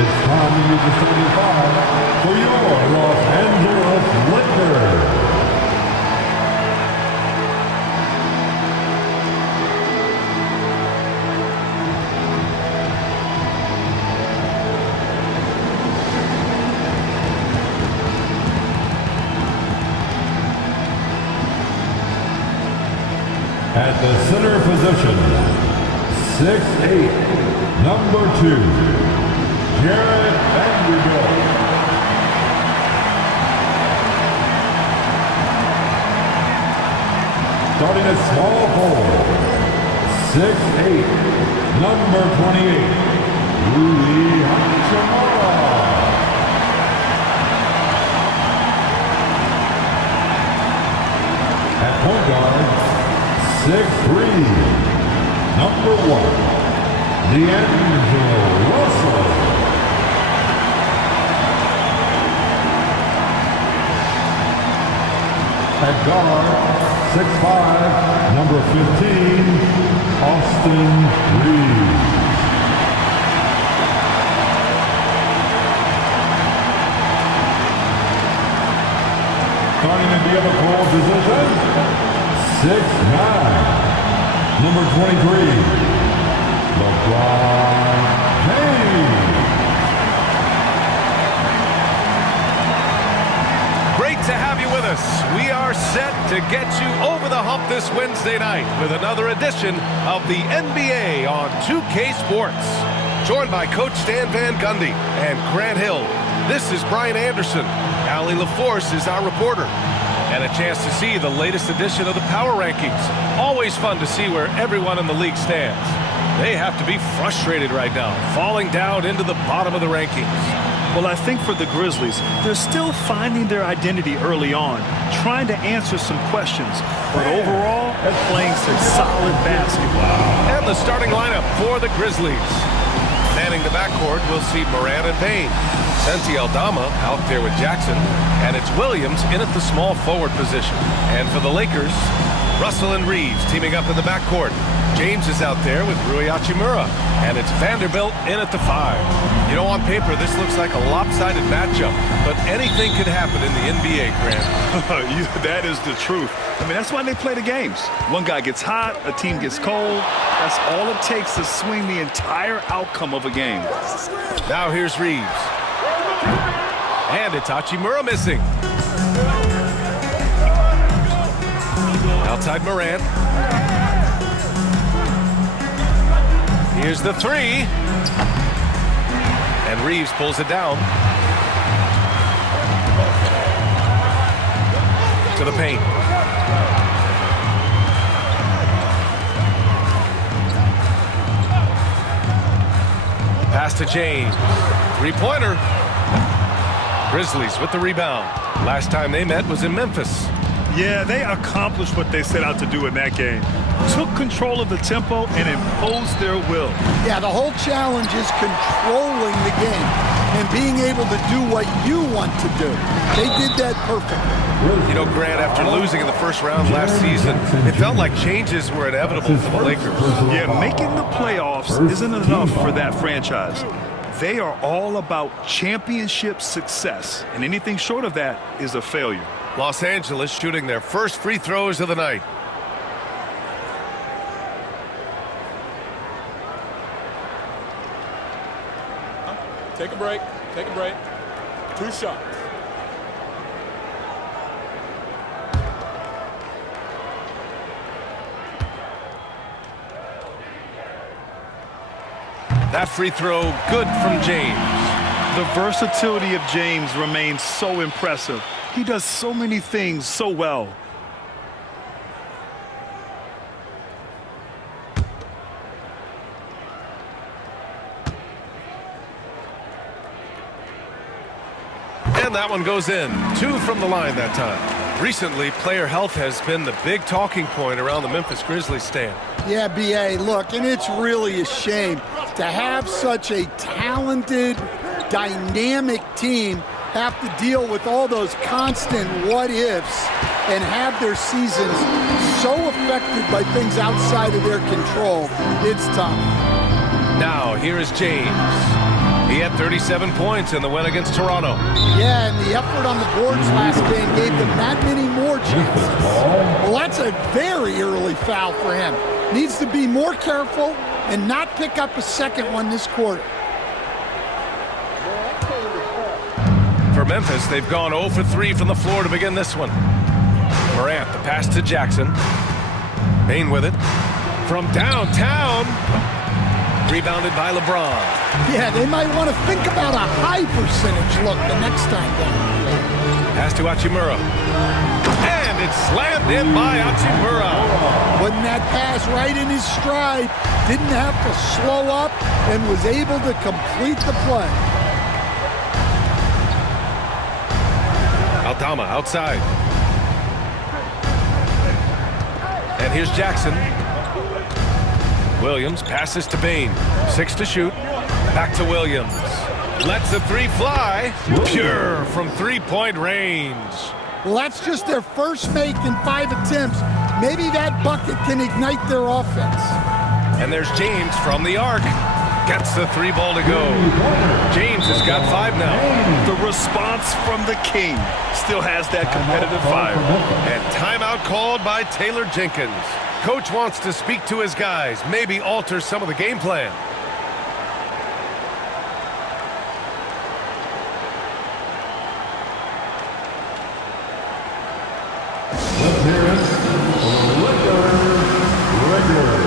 It's time to use the 75 for your Los Angeles Lakers. At the center position, 6'8", number 2, Jared Vanderbilt. Starting at small forward, 6'8", number 28, Rui Hachimura. At point guard, 6'3", number 1, D'Angelo Russell. At guard, 6'5", number 15, Austin Reeves. Starting at the other forward position, 6'9", number 23, LeBron James. Great to have you with us. We are set to get you over the hump this Wednesday night with another edition of the NBA on 2K Sports. Joined by Coach Stan Van Gundy and Grant Hill. This is Brian Anderson. Allie LaForce is our reporter. And a chance to see the latest edition of the Power Rankings. Always fun to see where everyone in the league stands. They have to be frustrated right now, falling down into the bottom of the rankings. Well, I think for the Grizzlies, they're still finding their identity early on, trying to answer some questions. But overall, they're playing some solid basketball. And the starting lineup for the Grizzlies. Manning the backcourt, we'll see Moran and Payne. Santi Aldama out there with Jackson. And it's Williams in at the small forward position. And for the Lakers, Russell and Reeves teaming up in the backcourt. James is out there with Rui Hachimura. And it's Vanderbilt in at the 5. You know, on paper, this looks like a lopsided matchup. But anything could happen in the NBA, Grant. That is the truth. I mean, that's why they play the games. One guy gets hot, a team gets cold. That's all it takes to swing the entire outcome of a game. Now here's Reeves. And it's Hachimura missing. Outside Moran. Here's the 3. And Reeves pulls it down. To the paint. Pass to James. Three-pointer. Grizzlies with the rebound. Last time they met was in Memphis. Yeah, they accomplished what they set out to do in that game. Took control of the tempo and imposed their will. Yeah, the whole challenge is controlling the game and being able to do what you want to do. They did that perfectly. You know, Grant, after losing in the first round last season, it felt like changes were inevitable for the Lakers. Yeah, making the playoffs isn't enough for that franchise. They are all about championship success, and anything short of that is a failure. Los Angeles shooting their first free throws of the night. Take a break. Take a break. 2 shots. That free throw good from James. The versatility of James remains so impressive. He does so many things so well. And that one goes in. 2 from the line that time. Recently, player health has been the big talking point around the Memphis Grizzlies stand. Yeah, B.A., look, and it's really a shame to have such a talented, dynamic team have to deal with all those constant what-ifs and have their seasons so affected by things outside of their control. It's tough. Now, here is James. He had 37 points in the win against Toronto. Yeah, and the effort on the boards last game gave them that many more chances. Well, that's a very early foul for him. Needs to be more careful and not pick up a second one this quarter. For Memphis, they've gone 0 for 3 from the floor to begin this one. Morant, the pass to Jackson. Bane with it. From downtown. Rebounded by LeBron. Yeah, they might want to think about a high percentage look the next time down. Pass to Hachimura. And it's slammed in by Hachimura. Putting that pass right in his stride. Didn't have to slow up and was able to complete the play. Aldama outside. And here's Jackson. Williams passes to Bane. 6 to shoot. Back to Williams. Lets the three fly. Pure from three-point range. Well, that's just their first make in 5 attempts. Maybe that bucket can ignite their offense. And there's James from the arc. Gets the three ball to go. James has got 5 now. The response from the king still has that competitive fire. And timeout called by Taylor Jenkins. Coach wants to speak to his guys, maybe alter some of the game plan. Let's hear it for the Lakers.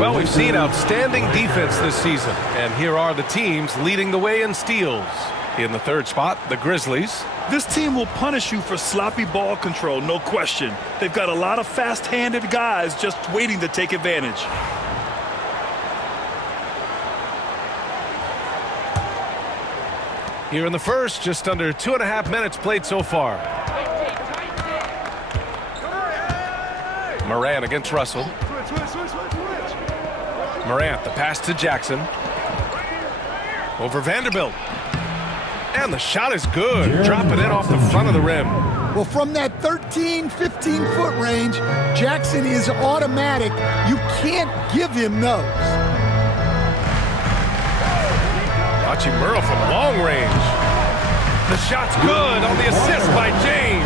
Well, we've seen outstanding defense this season, and here are the teams leading the way in steals. In the third spot, the Grizzlies. This team will punish you for sloppy ball control, no question. They've got a lot of fast-handed guys just waiting to take advantage. Here in the first, just under 2.5 minutes played so far. Morant against Russell. Morant, the pass to Jackson. Over Vanderbilt. And the shot is good. Drop it in off the front of the rim. Well, from that 13, 15-foot range, Jackson is automatic. You can't give him those. Hachimura from long range. The shot's good on the assist by James.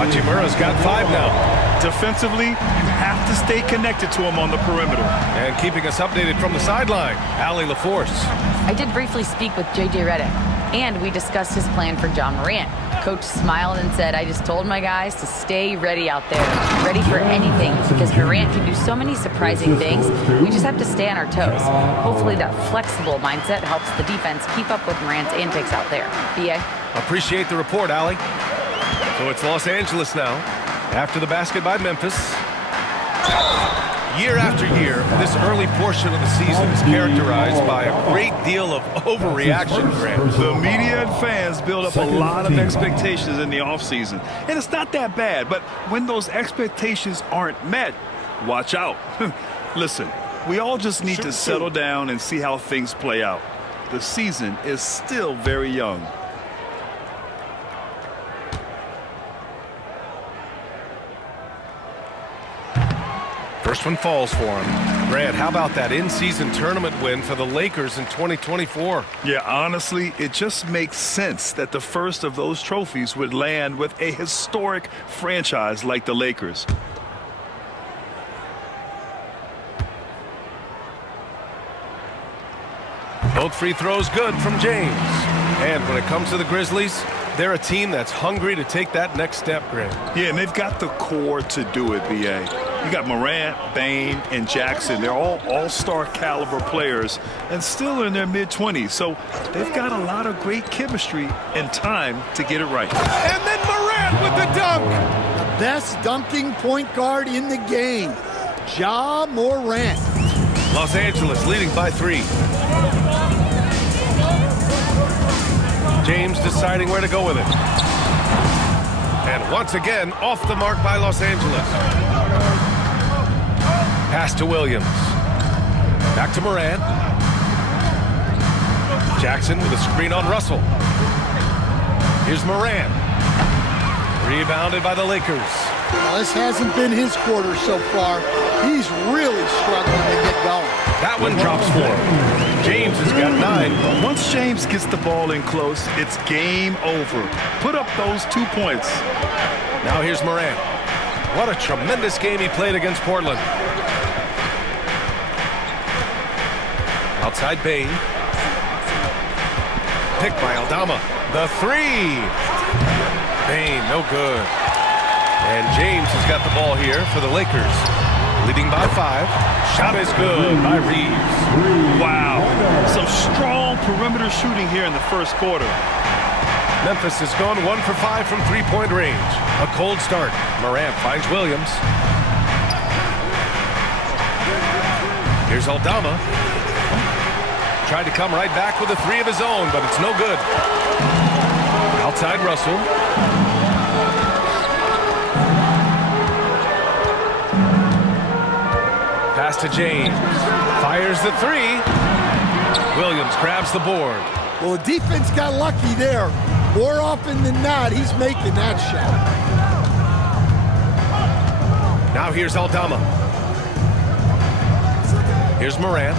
Hachimura's got 5 now. Defensively, you have to stay connected to him on the perimeter. And keeping us updated from the sideline, Allie LaForce. I did briefly speak with J.J. Redick, and we discussed his plan for John Morant. Coach smiled and said, I just told my guys to stay ready out there, ready for anything, because Morant can do so many surprising things. We just have to stay on our toes. Hopefully that flexible mindset helps the defense keep up with Morant's antics out there. B.A.? Appreciate the report, Allie. So it's Los Angeles now, after the basket by Memphis. Year after year, this early portion of the season is characterized by a great deal of overreaction, Grant. The media and fans build up a lot of expectations in the offseason. And it's not that bad, but when those expectations aren't met, watch out. Listen, we all just need to settle down and see how things play out. The season is still very young. First one falls for him. Grant, how about that in-season tournament win for the Lakers in 2024? Yeah, honestly, it just makes sense that the first of those trophies would land with a historic franchise like the Lakers. Both free throws good from James. And when it comes to the Grizzlies, they're a team that's hungry to take that next step, Grant. Yeah, and they've got the core to do it, B.A. You got Morant, Bane, and Jackson. They're all all-star caliber players and still in their mid-20s. So they've got a lot of great chemistry and time to get it right. And then Morant with the dunk. The best dunking point guard in the game, Ja Morant. Los Angeles leading by 3. James deciding where to go with it. And once again, off the mark by Los Angeles. Pass to Williams. Back to Morant. Jackson with a screen on Russell. Here's Morant. Rebounded by the Lakers. Well, this hasn't been his quarter so far. He's really struggling to get going. That one drops for him. James has got 9. Once James gets the ball in close, it's game over. Put up those 2 points. Now here's Morant. What a tremendous game he played against Portland. Outside Bane. Picked by Aldama. The 3. Bane, no good. And James has got the ball here for the Lakers. Leading by 5. Shot is good by Reeves. Wow. Some strong perimeter shooting here in the first quarter. Memphis has gone 1 for 5 from three-point range. A cold start. Morant finds Williams. Here's Aldama. Tried to come right back with a 3 of his own, but it's no good. Outside Russell. Pass to James. Fires the 3. Williams grabs the board. Well, the defense got lucky there. More often than not, he's making that shot. Now here's Aldama. Here's Morant.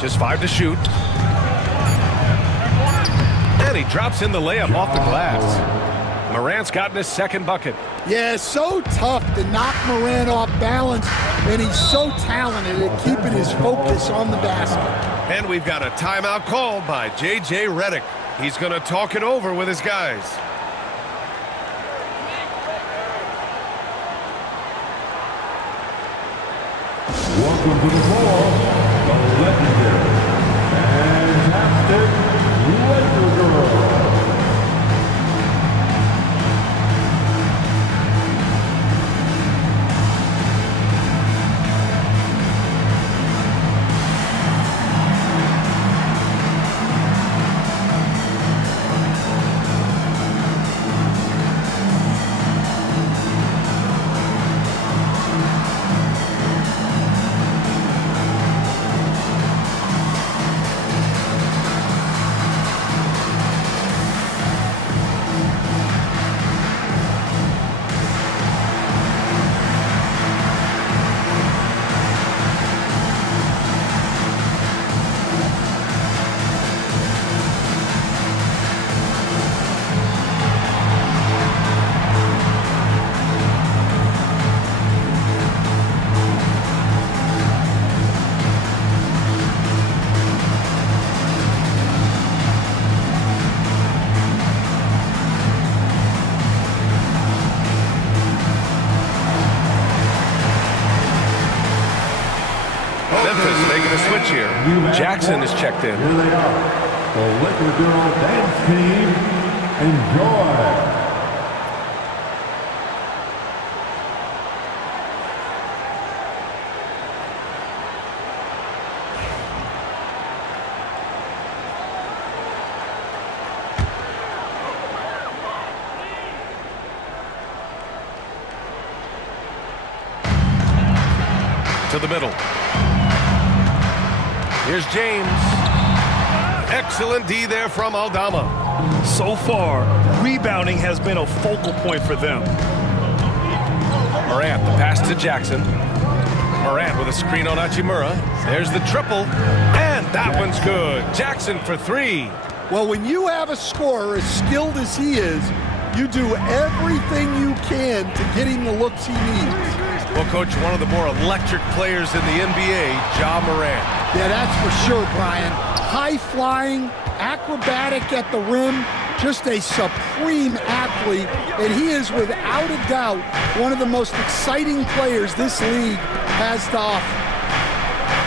Just 5 to shoot. And he drops in the layup off the glass. Morant's gotten his second bucket. Yeah, so tough to knock Morant off balance, and he's so talented at keeping his focus on the basket. And we've got a timeout called by J.J. Redick. He's going to talk it over with his guys. Welcome to the floor, the legendary, fantastic Laker Girl. Memphis making a switch here. Jackson is checked in. Here they are, the Laker Girl dance team. Enjoy. To the middle. Here's James. Excellent D there from Aldama. So far, rebounding has been a focal point for them. Morant, the pass to Jackson. Morant with a screen on Hachimura. There's the triple, and that one's good. Jackson for three. Well, when you have a scorer as skilled as he is, you do everything you can to get him the looks he needs. Well, Coach, one of the more electric players in the NBA, Ja Morant. Yeah, that's for sure, Brian. High-flying, acrobatic at the rim, just a supreme athlete, and he is without a doubt one of the most exciting players this league has to offer.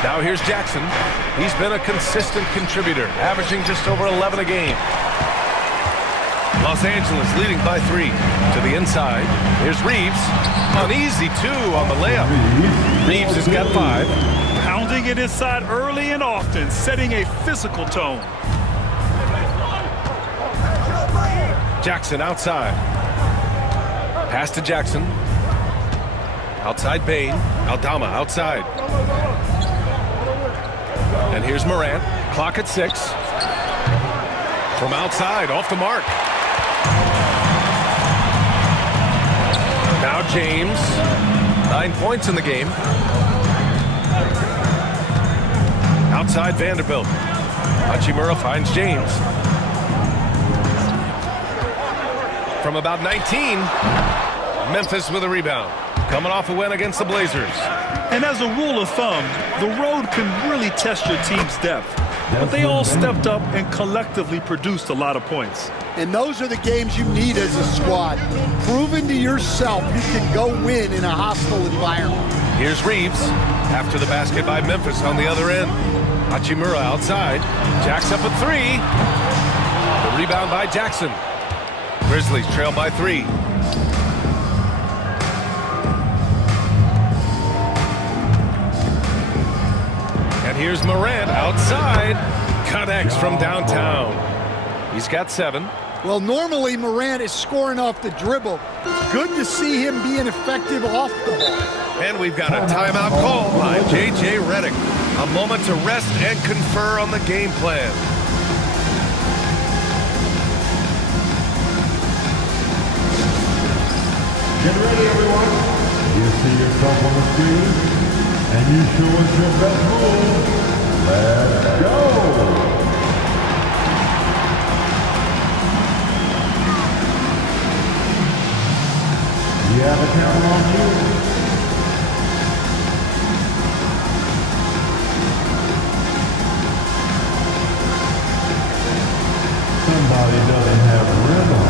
Now here's Jackson. He's been a consistent contributor, averaging just over 11 a game. Los Angeles leading by 3 to the inside. Here's Reeves. An easy 2 on the layup. Reeves has got 5. Pounding it inside early and often, setting a physical tone. Jackson outside. Pass to Jackson. Outside Bain. Aldama outside. And here's Morant. Clock at 6. From outside, off the mark. Now James. 9 points in the game. Outside Vanderbilt. Hachimura finds James. From about 19, Memphis with a rebound. Coming off a win against the Blazers. And as a rule of thumb, the road can really test your team's depth. But they all stepped up and collectively produced a lot of points. And those are the games you need as a squad. Proving to yourself you can go win in a hostile environment. Here's Reeves. After the basket by Memphis on the other end. Hachimura outside. Jacks up at 3. The rebound by Jackson. Grizzlies trail by 3. And here's Morant outside. Connects from downtown. He's got 7. Well, normally Morant is scoring off the dribble. It's good to see him being effective off the ball. And we've got a timeout call by J.J. Redick. A moment to rest and confer on the game plan. Get ready, everyone. You see yourself on the screen, and you show us your best move. Let's go. You have a camera on you. Somebody doesn't have rhythm.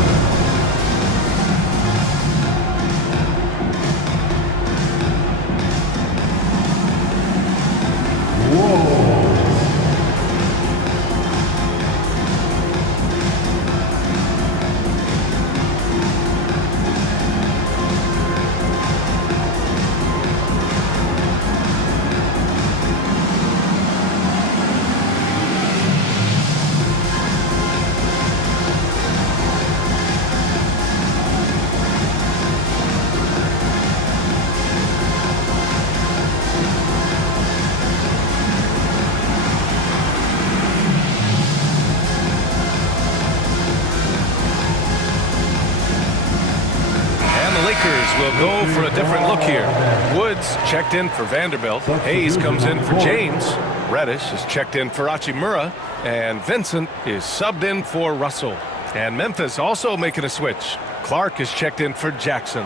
Whoa. Will go for a different look here. Woods checked in for Vanderbilt. Hayes comes in for James. Reddish is checked in for Hachimura. And Vincent is subbed in for Russell. And Memphis also making a switch. Clark is checked in for Jackson.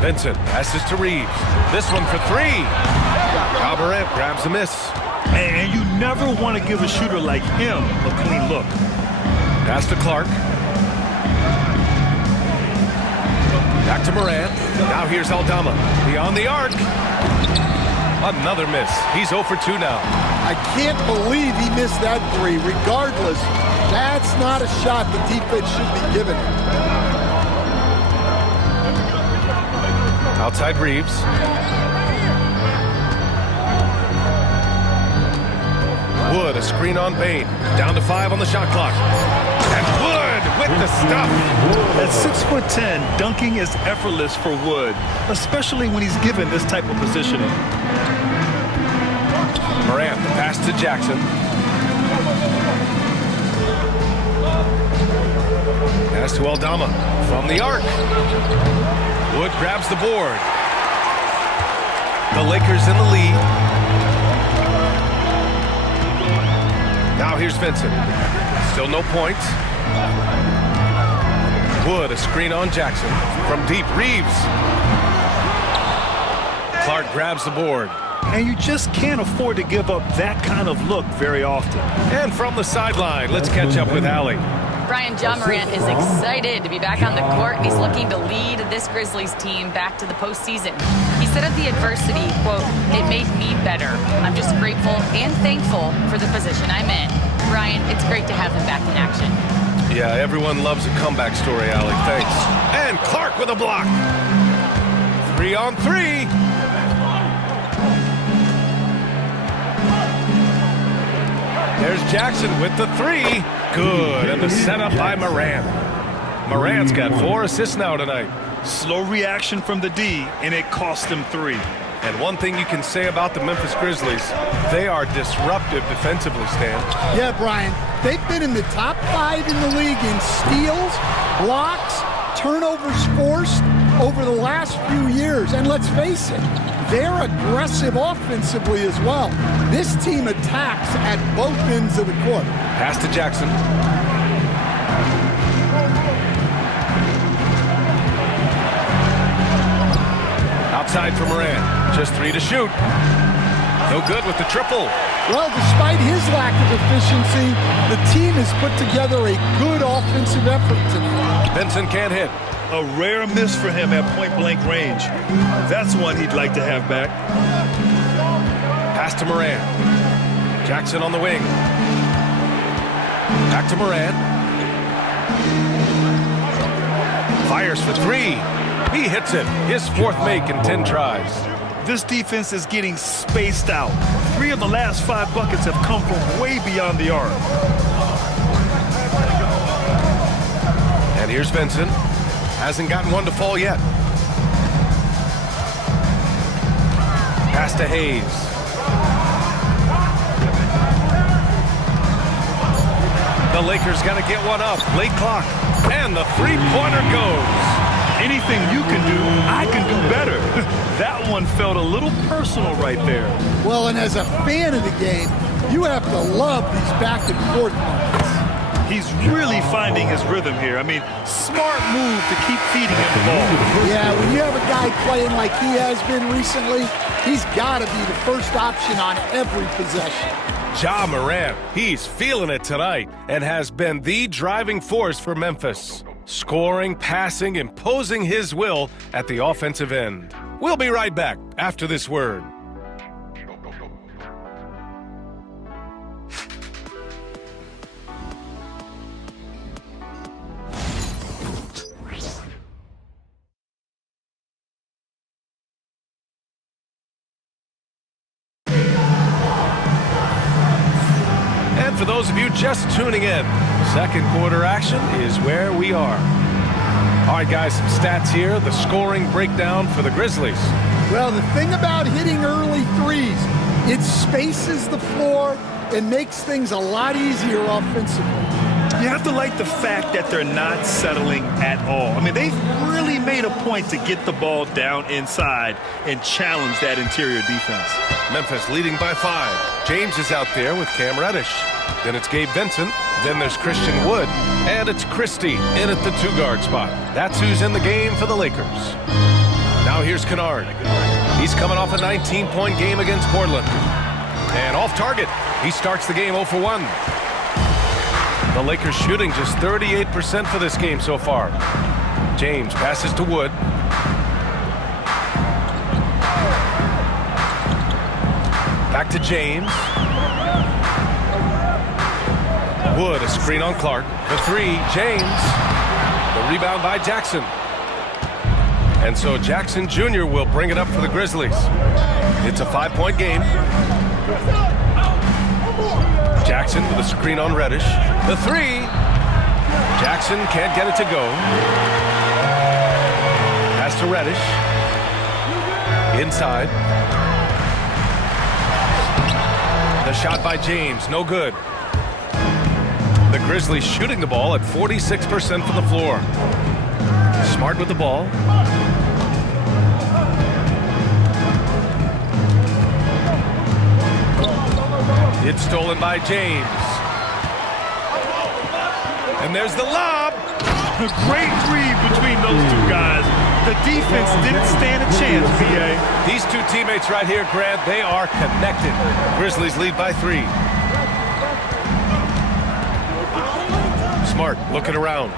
Vincent passes to Reeves. This one for 3. Ja Morant grabs a miss. And you never want to give a shooter like him a clean look. Pass to Clark. Back to Morant. Now here's Aldama. Beyond the arc. Another miss. He's 0 for 2 now. I can't believe he missed that 3. Regardless, that's not a shot the defense should be giving him. Outside Reeves. Wood, a screen on Bain. Down to 5 on the shot clock. And Wood with Check the stuff. At 6'10", dunking is effortless for Wood, especially when he's given this type of positioning. Morant, the pass to Jackson. Pass to Aldama from the arc. Wood grabs the board. The Lakers in the lead. Now here's Vincent. Still no points. Wood, a screen on Jackson. From deep, Reeves. Clark grabs the board. And you just can't afford to give up that kind of look very often. And from the sideline, let's catch up with Allie. Brian, John Morant is excited to be back on the court. He's looking to lead this Grizzlies team back to the postseason. He said of the adversity, quote, "It made me better. I'm just grateful and thankful for the position I'm in." Brian, it's great to have him back in action. Yeah, everyone loves a comeback story, Allie. Thanks. And Clark with a block. 3-on-3. There's Jackson with the three. Good, and the setup by Morant. Morant's got 4 assists now tonight. Slow reaction from the D, and it cost him 3. And one thing you can say about the Memphis Grizzlies, they are disruptive defensively, Stan. Yeah, Brian, they've been in the top 5 in the league in steals, blocks, turnovers forced over the last few years. And let's face it, they're aggressive offensively as well. This team attacks at both ends of the court. Pass to Jackson. Outside for Morant. Just 3 to shoot. No good with the triple. Well, despite his lack of efficiency, the team has put together a good offensive effort tonight. Vincent can't hit. A rare miss for him at point-blank range. That's one he'd like to have back. Pass to Morant. Jackson on the wing. Back to Morant. Fires for 3. He hits it. His 4th make in 10 tries. This defense is getting spaced out. 3 of the last 5 buckets have come from way beyond the arc. And here's Vincent. Hasn't gotten one to fall yet. Pass to Hayes. The Lakers got to get one up. Late clock. And the three-pointer goes. Anything you can do, I can do better. That one felt a little personal right there. Well, and as a fan of the game, you have to love these back-and-forth moments. He's really finding his rhythm here. I mean, smart move to keep feeding him the ball. Yeah, when you have a guy playing like he has been recently, he's got to be the first option on every possession. Ja Morant, he's feeling it tonight and has been the driving force for Memphis. Scoring, passing, imposing his will at the offensive end. We'll be right back after this word. For those of you just tuning in, second quarter action is where we are. All right, guys, some stats here. The scoring breakdown for the Grizzlies. Well, the thing about hitting early threes, it spaces the floor and makes things a lot easier offensively. You have to like the fact that they're not settling at all. I mean, they've really made a point to get the ball down inside and challenge that interior defense. Memphis leading by 5. James is out there with Cam Reddish. Then it's Gabe Vincent. Then there's Christian Wood. And it's Christie in at the 2-guard spot. That's who's in the game for the Lakers. Now here's Kennard. He's coming off a 19-point game against Portland. And off target. He starts the game 0 for 1. The Lakers shooting just 38% for this game so far. James passes to Wood. Back to James. Wood, a screen on Clark. The 3, James. The rebound by Jackson. And so Jackson Jr. will bring it up for the Grizzlies. It's a 5-point game. Jackson with a screen on Reddish. The 3. Jackson can't get it to go. Pass to Reddish. Inside. The shot by James, no good. The Grizzlies shooting the ball at 46% from the floor. Smart with the ball. It's stolen by James. And there's the lob. A great read between those two guys. The defense didn't stand a chance, VA. These two teammates right here, Grant, they are connected. Grizzlies lead by 3. Smart looking around.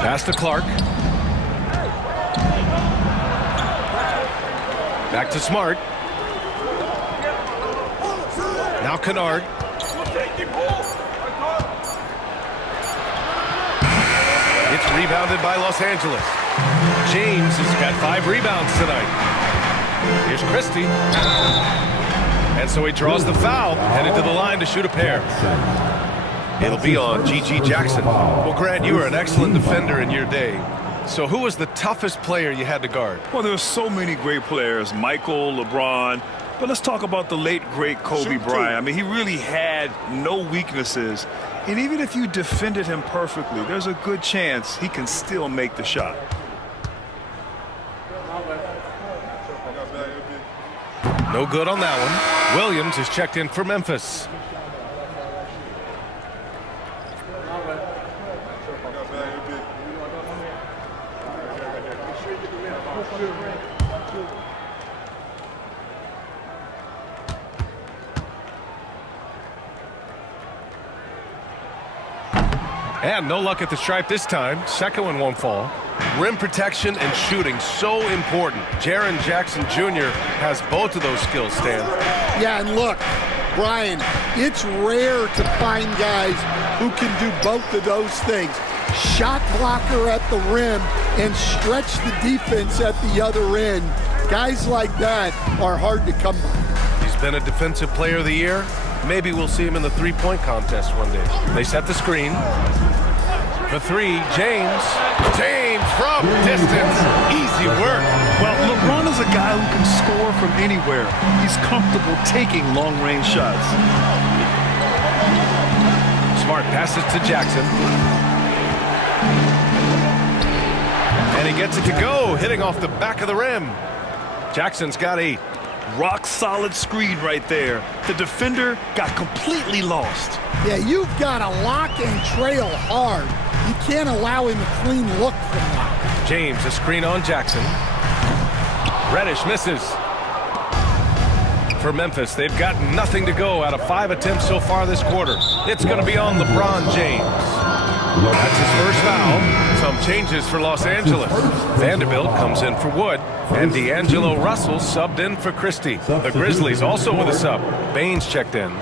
Pass to Clark. Back to Smart. Now Kennard. It's rebounded by Los Angeles. James has got 5 rebounds tonight. Here's Christie. And so he draws the foul, headed to the line to shoot a pair. It'll be on G.G. Jackson. Well, Grant, you were an excellent defender in your day. So who was the toughest player you had to guard? Well, there were so many great players, Michael, LeBron. But let's talk about the late, great Kobe Bryant. I mean, he really had no weaknesses. And even if you defended him perfectly, there's a good chance he can still make the shot. No good on that one. Williams is checked in for Memphis. And no luck at the stripe this time. Second one won't fall. Rim protection and shooting, so important. Jaren Jackson Jr. has both of those skills, Stan. Yeah, and look, Brian, it's rare to find guys who can do both of those things. Shot blocker at the rim and stretch the defense at the other end. Guys like that are hard to come by. He's been a defensive player of the year. Maybe we'll see him in the three-point contest one day. They set the screen. For 3, James. James from distance. Easy work. Well, LeBron is a guy who can score from anywhere. He's comfortable taking long-range shots. Smart passes to Jackson. And he gets it to go, hitting off the back of the rim. Jackson's got 8. Rock-solid screen right there. The defender got completely lost. Yeah, you've got to lock and trail hard. You can't allow him a clean look from that. James, a screen on Jackson. Reddish misses. For Memphis, they've got nothing to go out of 5 attempts so far this quarter. It's going to be on LeBron James. That's his first foul. Some changes for Los Angeles. Vanderbilt comes in for Wood, and D'Angelo Russell subbed in for Christie. The Grizzlies also with a sub. Baines checked in.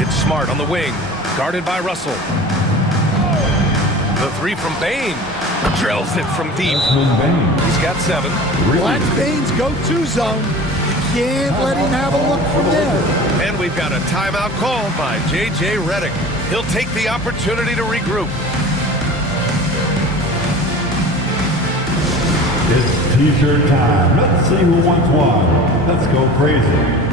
It's Smart on the wing, guarded by Russell. The 3 from Baines. Drills it from deep. He's got 7. Well, that's Baines' go-to zone. You can't let him have a look from there. And we've got a timeout called by J.J. Redick. He'll take the opportunity to regroup. It's t-shirt time. Let's see who wants one. Let's go crazy.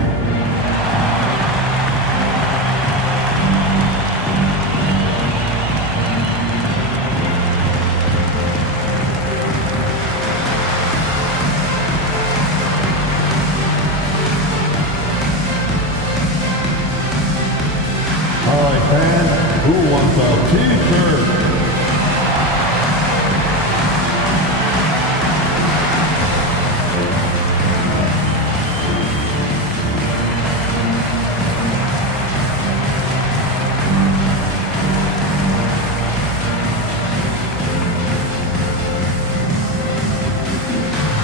All right, fans, who wants a t-shirt?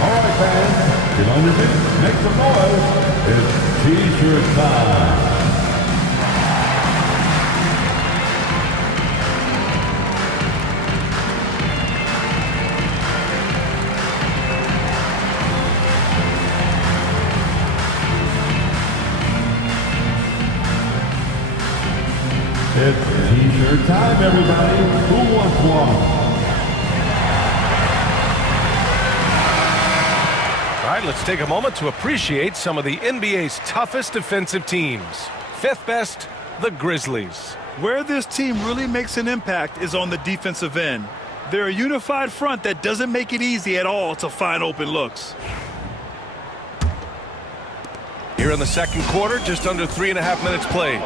All right, fans, get on your feet, make some noise. It's t-shirt time. It's t-shirt time, everybody. Who wants one? All right, let's take a moment to appreciate some of the NBA's toughest defensive teams. Fifth best, the Grizzlies. Where this team really makes an impact is on the defensive end. They're a unified front that doesn't make it easy at all to find open looks. Here in the second quarter, just under 3.5 minutes played.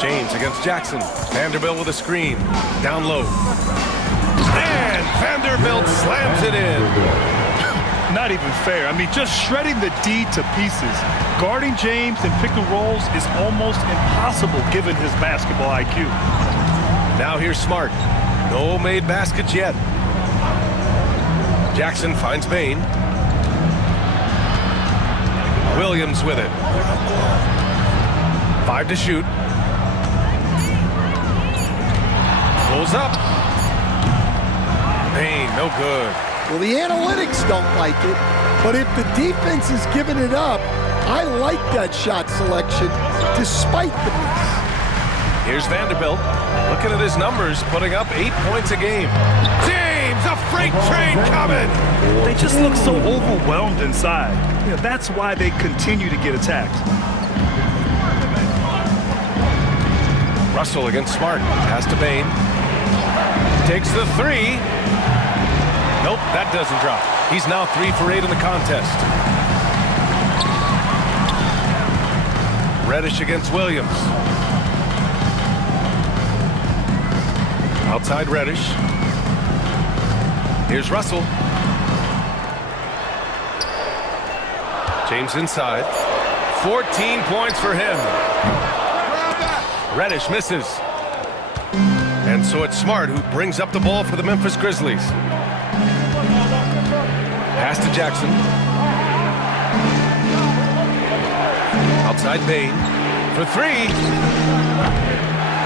James against Jackson. Vanderbilt with a screen. Down low. And Vanderbilt slams it in. Not even fair. I mean, just shredding the D to pieces. Guarding James in pick and rolls is almost impossible given his basketball IQ. Now here's Smart. No made baskets yet. Jackson finds Bain. Williams with it. 5 to shoot. Pulls up. Bain, no good. Well, the analytics don't like it, but if the defense is giving it up, I like that shot selection despite the miss. Here's Vanderbilt. Looking at his numbers, putting up 8 points a game. James, a freight train coming. They just look so overwhelmed inside. Yeah, that's why they continue to get attacked. Russell against Smart. Pass to Bain. Takes the 3. Nope, that doesn't drop. He's now 3 for 8 in the contest. Reddish against Williams. Outside Reddish. Here's Russell. James inside. 14 points for him. Reddish misses. And so it's Smart who brings up the ball for the Memphis Grizzlies. Pass to Jackson. Outside Bain for 3.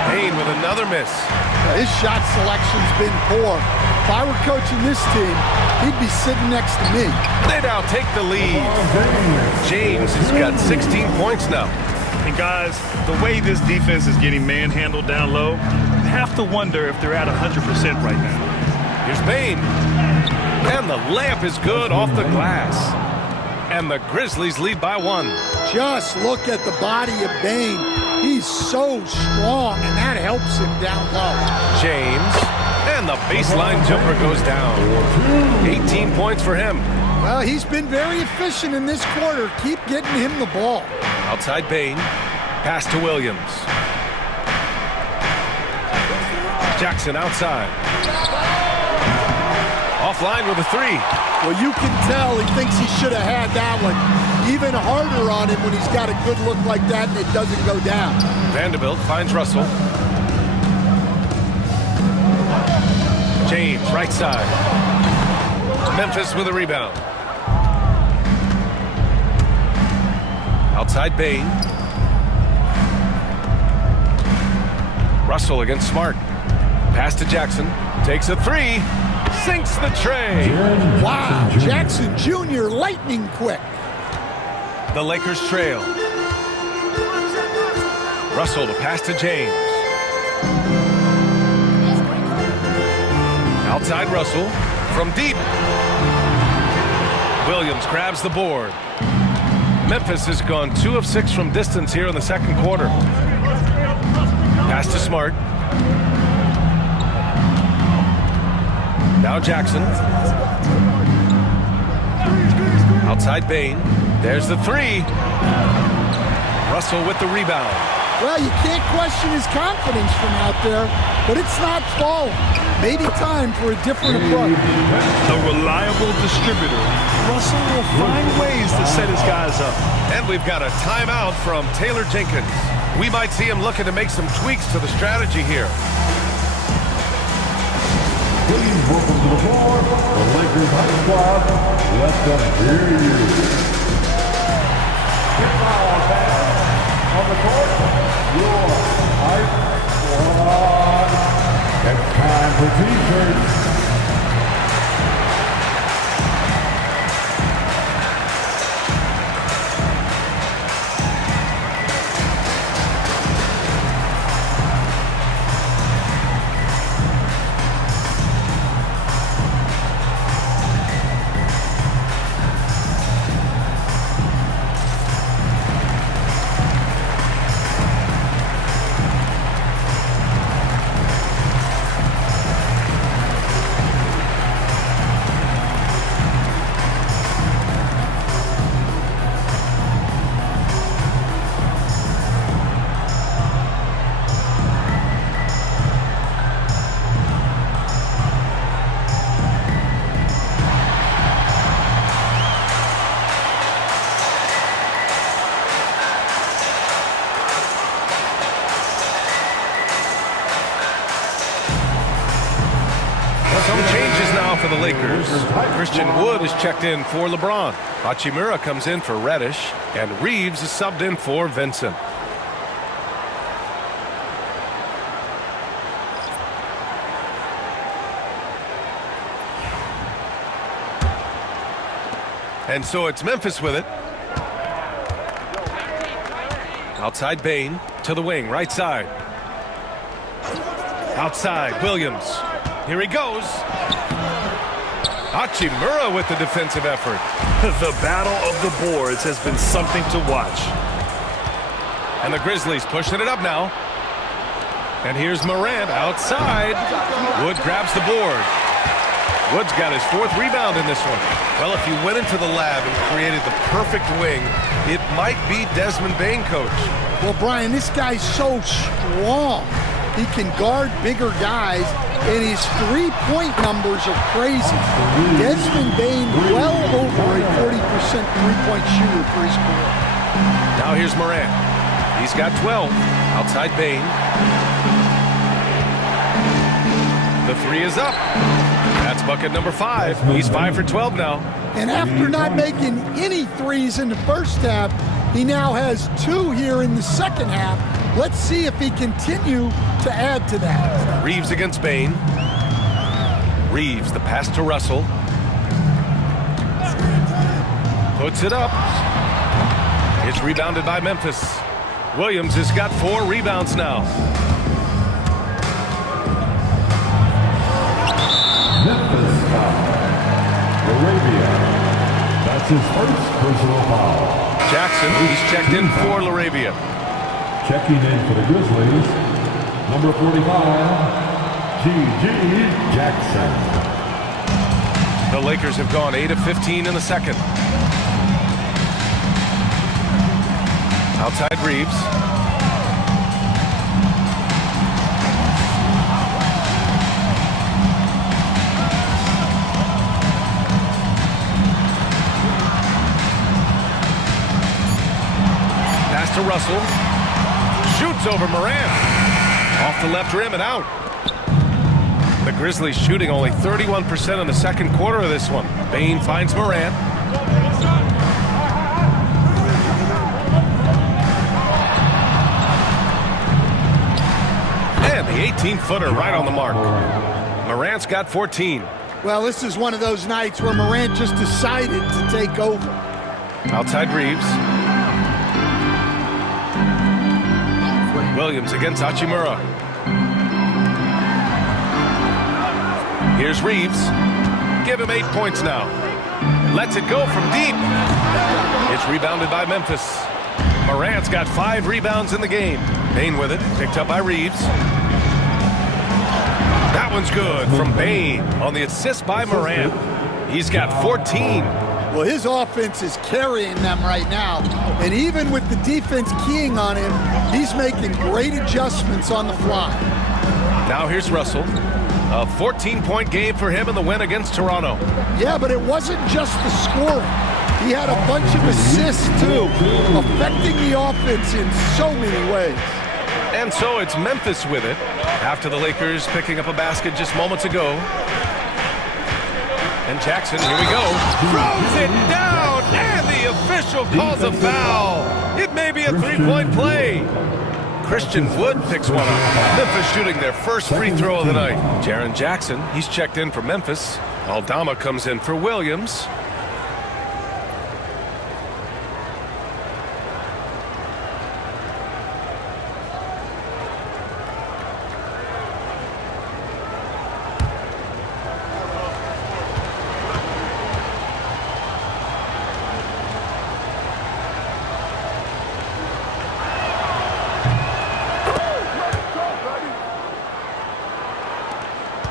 Bain with another miss. His shot selection's been poor. If I were coaching this team, he'd be sitting next to me. They now take the lead. James has got 16 points now. And guys, the way this defense is getting manhandled down low, you have to wonder if they're at 100% right now. Here's Bain. And the layup is good off the glass. And the Grizzlies lead by 1. Just look at the body of Bain. He's so strong, and that helps him down low. James. And the baseline jumper goes down. 18 points for him. Well, he's been very efficient in this quarter. Keep getting him the ball. Outside Bain. Pass to Williams. Jackson outside. Offline with a 3. Well, you can tell he thinks he should have had that one. Even harder on him when he's got a good look like that and it doesn't go down. Vanderbilt finds Russell. James, right side. Memphis with a rebound. Outside Bain. Russell against Smart. Pass to Jackson. Takes a 3. Sinks the tray. Wow, Jackson Jr. lightning quick. The Lakers trail. Russell to pass to James. Outside Russell from deep. Williams grabs the board. Memphis has gone 2 of 6 from distance here in the second quarter. Pass to Smart. Now Jackson. Outside Bain. There's the 3. Russell with the rebound. Well, you can't question his confidence from out there, but it's not falling. Maybe time for a different approach. A reliable distributor. Russell will find ways to set his guys up. And we've got a timeout from Taylor Jenkins. We might see him looking to make some tweaks to the strategy here. Please welcome to the floor, the Lakers high squad. Let them hear you. Get foul, fans. On the court, your high squad. It's time for t-shirts. Some changes now for the Lakers. Christian Wood is checked in for LeBron. Hachimura comes in for Reddish, and Reeves is subbed in for Vincent. And so it's Memphis with it. Outside Bane to the wing, right side. Outside Williams. Here he goes. Hachimura with the defensive effort. The battle of the boards has been something to watch. And the Grizzlies pushing it up now. And here's Morant outside. Wood grabs the board. Wood's got his 4th rebound in this one. Well, if you went into the lab and created the perfect wing, it might be Desmond Bane, Coach. Well, Brian, this guy's so strong. He can guard bigger guys, and his three-point numbers are crazy. Desmond Bane well over a 40% three-point shooter for his career. Now here's Morant. He's got 12. Outside Bane. The 3 is up. That's bucket number 5. He's 5 for 12 now. And after not making any threes in the first half, he now has 2 here in the second half. Let's see if he continue to add to that. Reeves against Bane. Reeves, the pass to Russell. Puts it up. It's rebounded by Memphis. Williams has got 4 rebounds now. Memphis foul. Arabia. That's his first personal foul. Jackson, he's checked in for LaRavia. Checking in for the Grizzlies, number 45, G.G. Jackson. The Lakers have gone 8 of 15 in the second. Outside Reeves. Pass to Russell. Shoots over Morant. Off the left rim and out. The Grizzlies shooting only 31% in the second quarter of this one. Bane finds Morant. And the 18-footer right on the mark. Morant's got 14. Well, this is one of those nights where Morant just decided to take over. Outside Reeves. Williams against Hachimura. Here's Reeves. Give him 8 points now. Lets it go from deep. It's rebounded by Memphis. Morant's got 5 rebounds in the game. Bane with it. Picked up by Reeves. That one's good from Bane on the assist by Morant. He's got 14. Well, his offense is carrying them right now. And even with the defense keying on him, he's making great adjustments on the fly. Now here's Russell. A 14-point game for him in the win against Toronto. Yeah, but it wasn't just the scoring. He had a bunch of assists, too, affecting the offense in so many ways. And so it's Memphis with it, after the Lakers picking up a basket just moments ago. And Jackson, here we go, throws it down, and the official calls a foul. It may be a 3-point play. Christian Wood picks one up. Memphis shooting their first free throw of the night. Jaren Jackson, he's checked in for Memphis. Aldama comes in for Williams.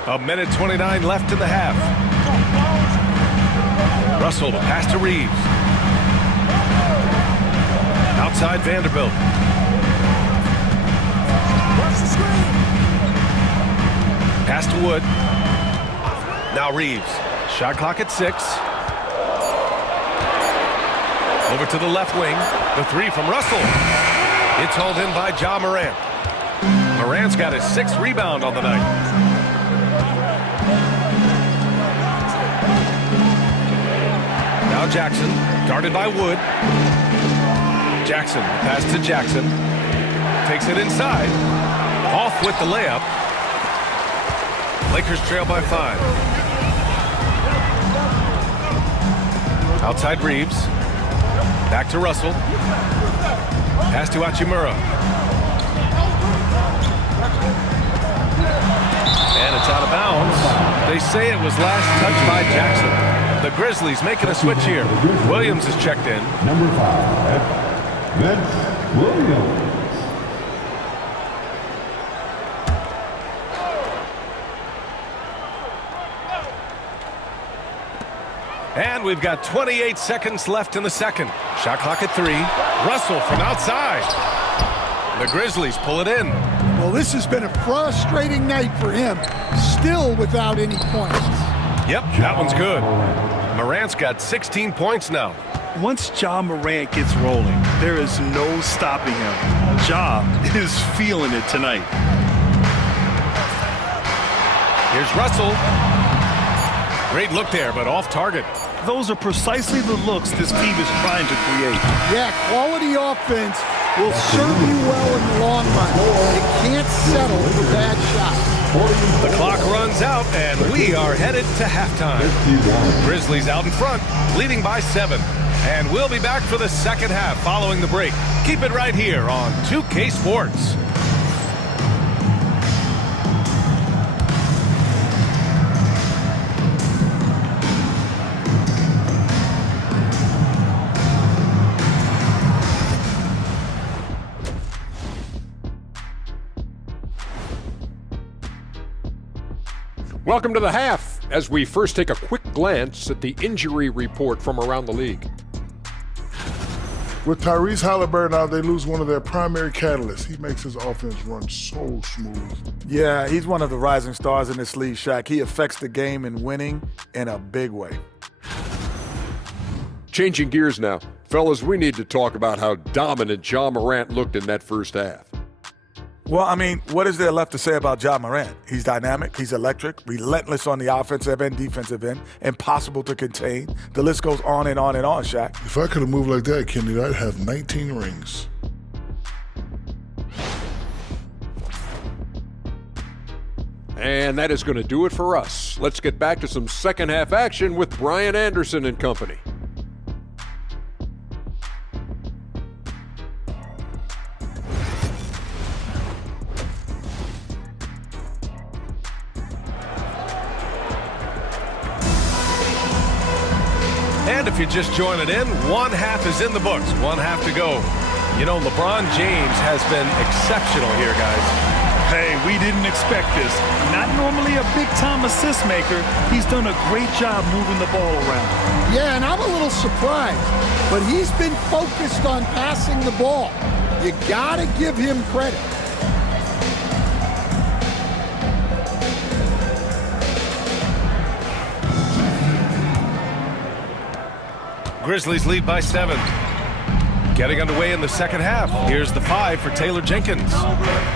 A minute 29 left in the half. Russell, pass to Reeves. Outside Vanderbilt. Pass to Wood. Now Reeves. Shot clock at 6. Over to the left wing. The 3 from Russell. It's hauled in by Ja Morant. Morant's got his 6th rebound on the night. Jackson, guarded by Wood. Jackson, pass to Jackson. Takes it inside. Off with the layup. Lakers trail by 5. Outside Reeves. Back to Russell. Pass to Hachimura. And it's out of bounds. They say it was last touched by Jackson. The Grizzlies making a switch here. Williams is checked in. Number 5, Vince Williams. And we've got 28 seconds left in the second. Shot clock at 3. Russell from outside. The Grizzlies pull it in. Well, this has been a frustrating night for him, still without any points. Yep, that one's good. Morant's got 16 points now. Once Ja Morant gets rolling, there is no stopping him. Ja is feeling it tonight. Here's Russell. Great look there, but off target. Those are precisely the looks this team is trying to create. Yeah, quality offense will serve you well in the long run. It can't settle for bad shots. The clock runs out, and we are headed to halftime. Grizzlies out in front, leading by 7. And we'll be back for the second half following the break. Keep it right here on 2K Sports. Welcome to the half, as we first take a quick glance at the injury report from around the league. With Tyrese Halliburton out, they lose one of their primary catalysts. He makes his offense run so smooth. Yeah, he's one of the rising stars in this league, Shaq. He affects the game in winning in a big way. Changing gears now. Fellas, we need to talk about how dominant Ja Morant looked in that first half. Well, I mean, what is there left to say about Ja Morant? He's dynamic, he's electric, relentless on the offensive and defensive end, impossible to contain. The list goes on and on and on, Shaq. If I could have moved like that, Kenny, I'd have 19 rings. And that is going to do it for us. Let's get back to some second half action with Brian Anderson and company. And if you're just joining in, one half is in the books, one half to go. You know, LeBron James has been exceptional here, guys. Hey, we didn't expect this. Not normally a big-time assist maker. He's done a great job moving the ball around. Yeah, and I'm a little surprised, but he's been focused on passing the ball. You gotta give him credit. Grizzlies lead by 7. Getting underway in the second half. Here's the 5 for Taylor Jenkins.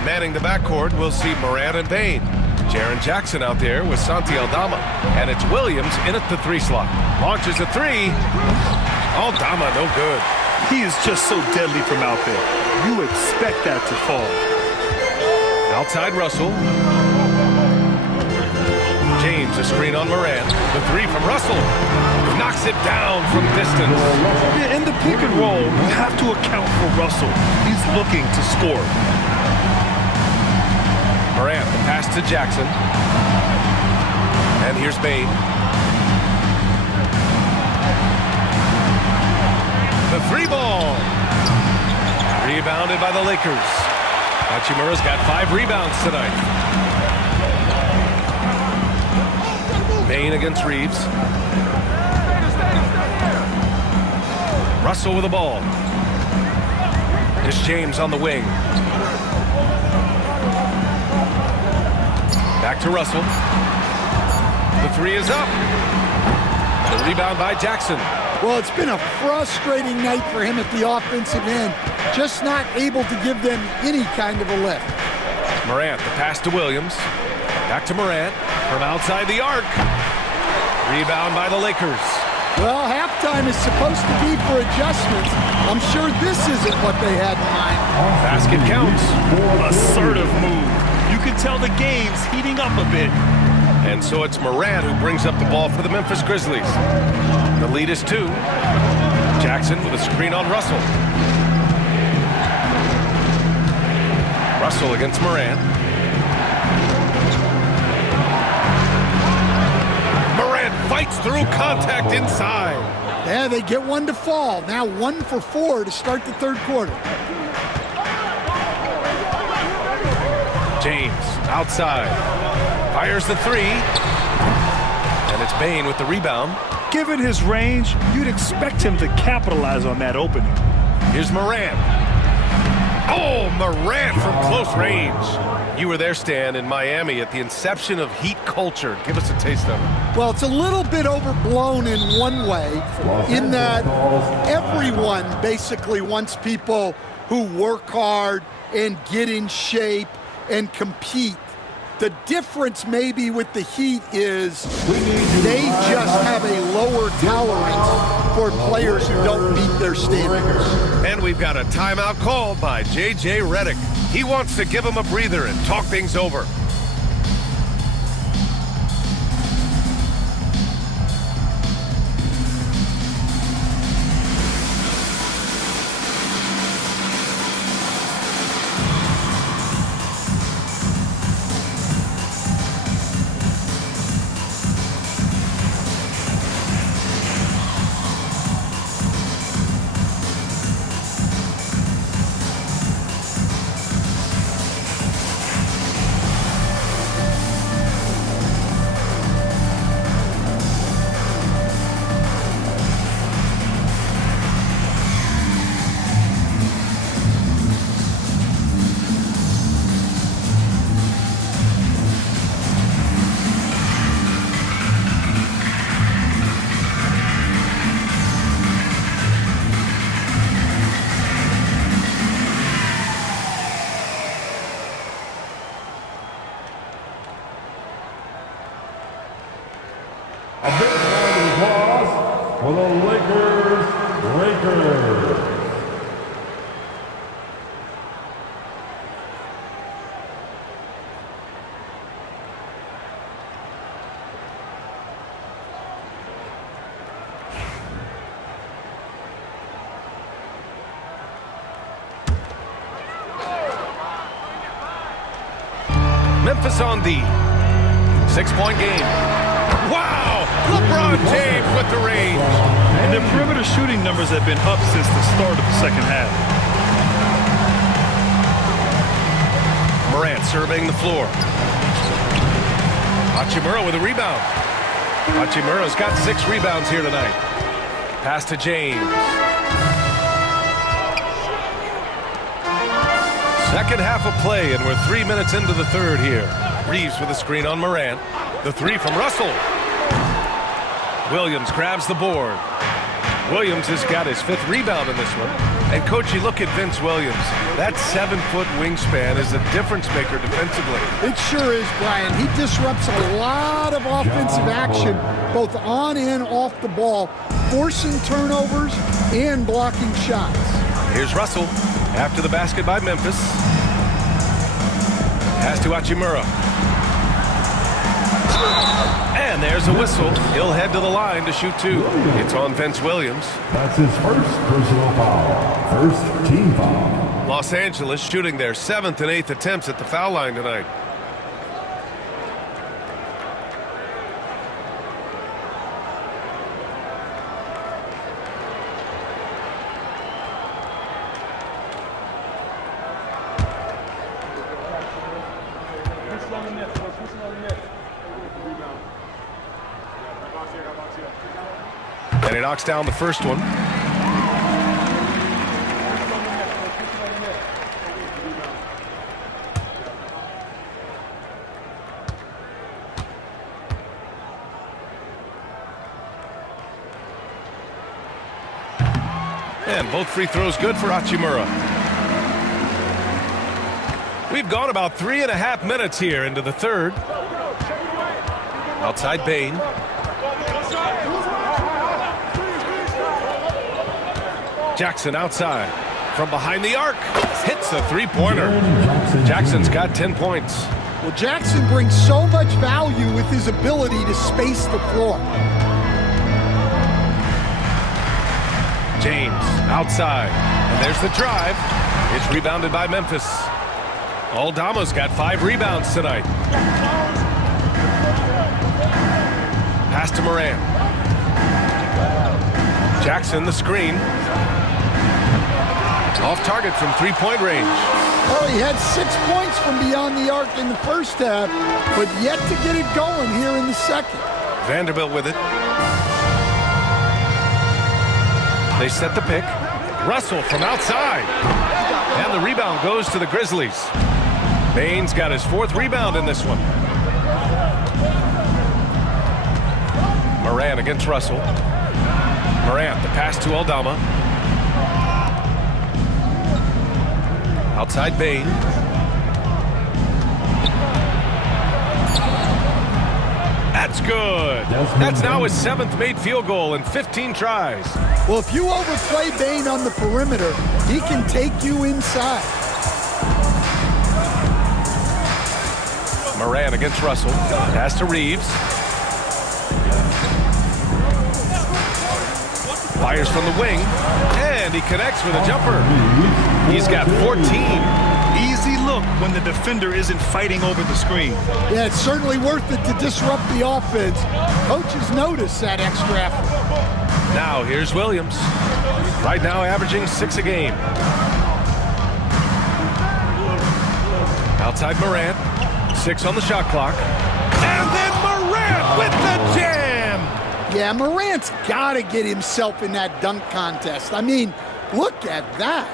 Manning the backcourt, we'll see Morant and Bane. Jaren Jackson out there with Santi Aldama. And it's Williams in at the 3 slot. Launches a 3. Aldama, no good. He is just so deadly from out there. You expect that to fall. Outside Russell. James, a screen on Morant. The 3 from Russell. Knocks it down from distance. In the pick and roll, you have to account for Russell. He's looking to score. Morant, the pass to Jackson. And here's Bane. The 3 ball. Rebounded by the Lakers. Hachimura's got 5 rebounds tonight. Bane against Reeves. Russell with the ball. It's James on the wing. Back to Russell. The 3 is up. The rebound by Jackson. Well, it's been a frustrating night for him at the offensive end. Just not able to give them any kind of a lift. Morant, the pass to Williams. Back to Morant from outside the arc. Rebound by the Lakers. Well, halftime is supposed to be for adjustments. I'm sure this isn't what they had in mind. Basket counts. Assertive move. You can tell the game's heating up a bit. And so it's Morant who brings up the ball for the Memphis Grizzlies. The lead is 2. Jackson with a screen on Russell. Russell against Morant. Morant fights through contact inside. Yeah, they get one to fall. Now 1 for 4 to start the third quarter. James outside. Fires the 3. And it's Bane with the rebound. Given his range, you'd expect him to capitalize on that opening. Here's Morant. Oh, Morant from close range. You were there, Stan, in Miami at the inception of Heat culture. Give us a taste of it. Well, it's a little bit overblown in one way, in that everyone basically wants people who work hard and get in shape and compete. The difference maybe with the Heat is they just have a lower tolerance for players who don't meet their standards. And we've got a timeout called by J.J. Redick. He wants to give him a breather and talk things over. A big round of applause for the Lakers. Memphis on the 6-point game. Wow! LeBron James with the range. And their perimeter shooting numbers have been up since the start of the second half. Morant surveying the floor. Hachimura with a rebound. Hachimura's got 6 rebounds here tonight. Pass to James. Second half of play, and we're 3 minutes into the third here. Reeves with a screen on Morant. The 3 from Russell. Williams grabs the board. Williams has got his 5th rebound in this one. And, Coach, you look at Vince Williams. That 7-foot wingspan is a difference maker defensively. It sure is, Brian. He disrupts a lot of offensive action, both on and off the ball, forcing turnovers and blocking shots. Here's Russell after the basket by Memphis. Pass to Hachimura. And there's a whistle. He'll head to the line to shoot 2. It's on Vince Williams. That's his first personal foul. First team foul. Los Angeles shooting their 7th and 8th attempts at the foul line tonight. And he knocks down the first one. And both free throws good for Hachimura. We've gone about 3.5 minutes here into the third. Outside Bane. Jackson outside. From behind the arc. Hits a three-pointer. Jackson's got 10 points. Well, Jackson brings so much value with his ability to space the floor. James outside. And there's the drive. It's rebounded by Memphis. Aldama's got 5 rebounds tonight. Pass to Morant. Jackson the screen. Off target from three-point range. Well, he had 6 points from beyond the arc in the first half, but yet to get it going here in the second. Vanderbilt with it. They set the pick. Russell from outside. And the rebound goes to the Grizzlies. Baines got his 4th rebound in this one. Morant against Russell. Morant, the pass to Aldama. Outside Bain. That's good. That's now his 7th made field goal in 15 tries. Well, if you overplay Bain on the perimeter, he can take you inside. Morant against Russell. Pass to Reeves. Fires from the wing. And he connects with a jumper. He's got 14. Easy look when the defender isn't fighting over the screen. Yeah, it's certainly worth it to disrupt the offense. Coaches notice that extra effort. Now here's Williams. Right now averaging 6 a game. Outside Morant. 6 on the shot clock. And then Morant with the jam! Yeah, Morant's got to get himself in that dunk contest. I mean, look at that.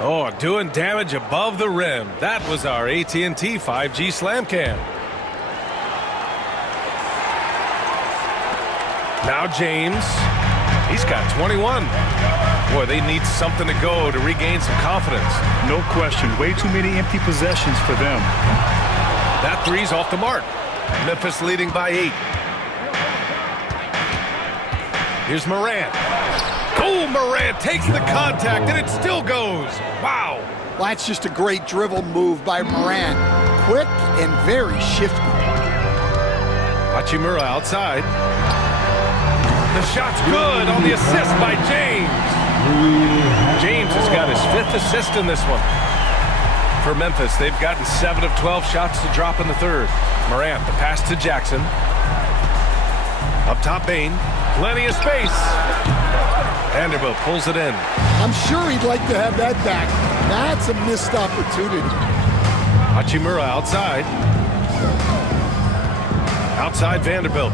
Oh, doing damage above the rim. That was our AT&T 5G Slam Cam. Now James. He's got 21. Boy, they need something to go to regain some confidence. No question. Way too many empty possessions for them. That three's off the mark. Memphis leading by 8. Here's Morant. Oh, Morant takes the contact, and it still goes. Wow. Well, that's just a great dribble move by Morant. Quick and very shifty. Hachimura outside. The shot's good on the assist by James. James has got his 5th assist in this one. For Memphis, they've gotten 7 of 12 shots to drop in the 3rd. Morant, the pass to Jackson. Up top, Bain. Plenty of space. Vanderbilt pulls it in. I'm sure he'd like to have that back. That's a missed opportunity. Hachimura outside. Outside Vanderbilt.